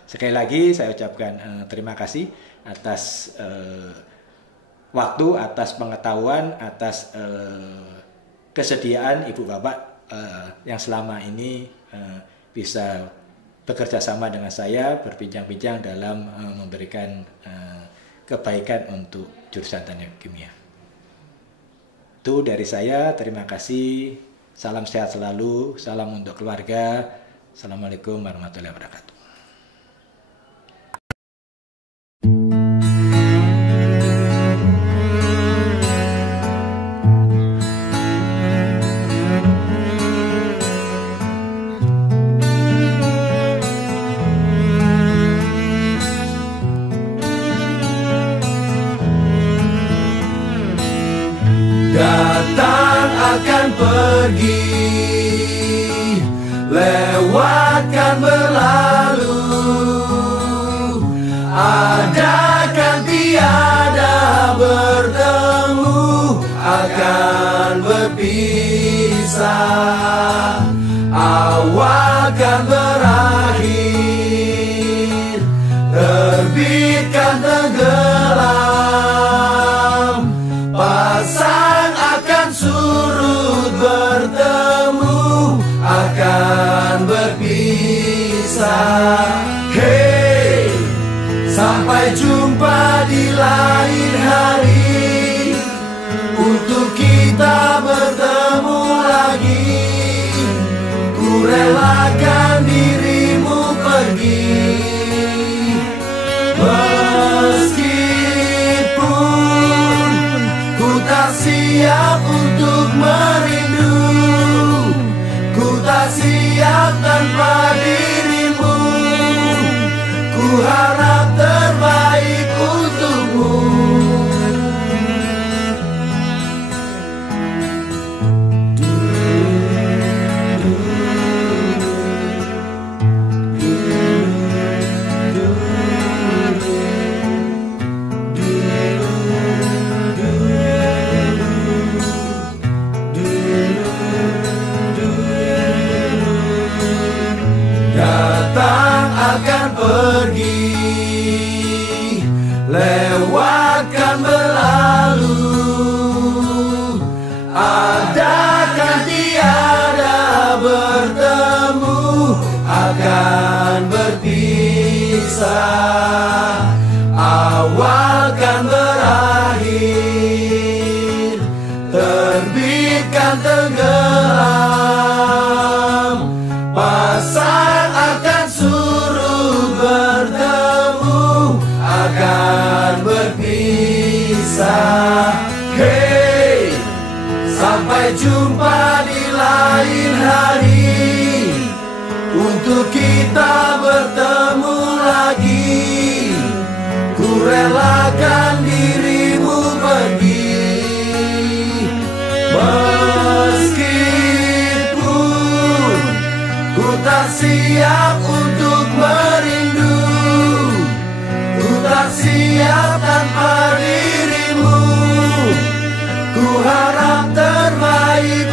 Sekali lagi saya ucapkan terima kasih atas waktu, atas pengetahuan, atas kesediaan Ibu Bapak yang selama ini bisa bekerja sama dengan saya, berbincang-bincang dalam memberikan kebaikan untuk jurusan Teknik Kimia. Itu dari saya, terima kasih. Salam sehat selalu, salam untuk keluarga. Assalamualaikum warahmatullahi wabarakatuh. Datang akan pergi, lewatkan berlalu, adakan tiada bertemu, akan berpisah, awal kan berakhir, terbitkan tenggelam, pasang akan surut, bertemu akan berpisah. Hey, sampai jumpa di lain hari, untuk kita bertemu lagi. Ku relakan dirimu pergi, meskipun ku tak siap untuk merindu, ku tak siap tanpa dirimu. Ku harap terbaik untukmu. Datang akan pergi, lewatkan berlalu, adakan tiada bertemu, akan berpisah, awal kan berakhir, terbitkan tenggelam, pasang akan surut, bertemu akan berpisah. Hey, sampai jumpa di lain hari, untuk kita bertemu lagi. Ku relakan dirimu pergi, meskipun ku tak siap untuk merindu, ku tak siap tanpa dirimu. Ku harap terbaik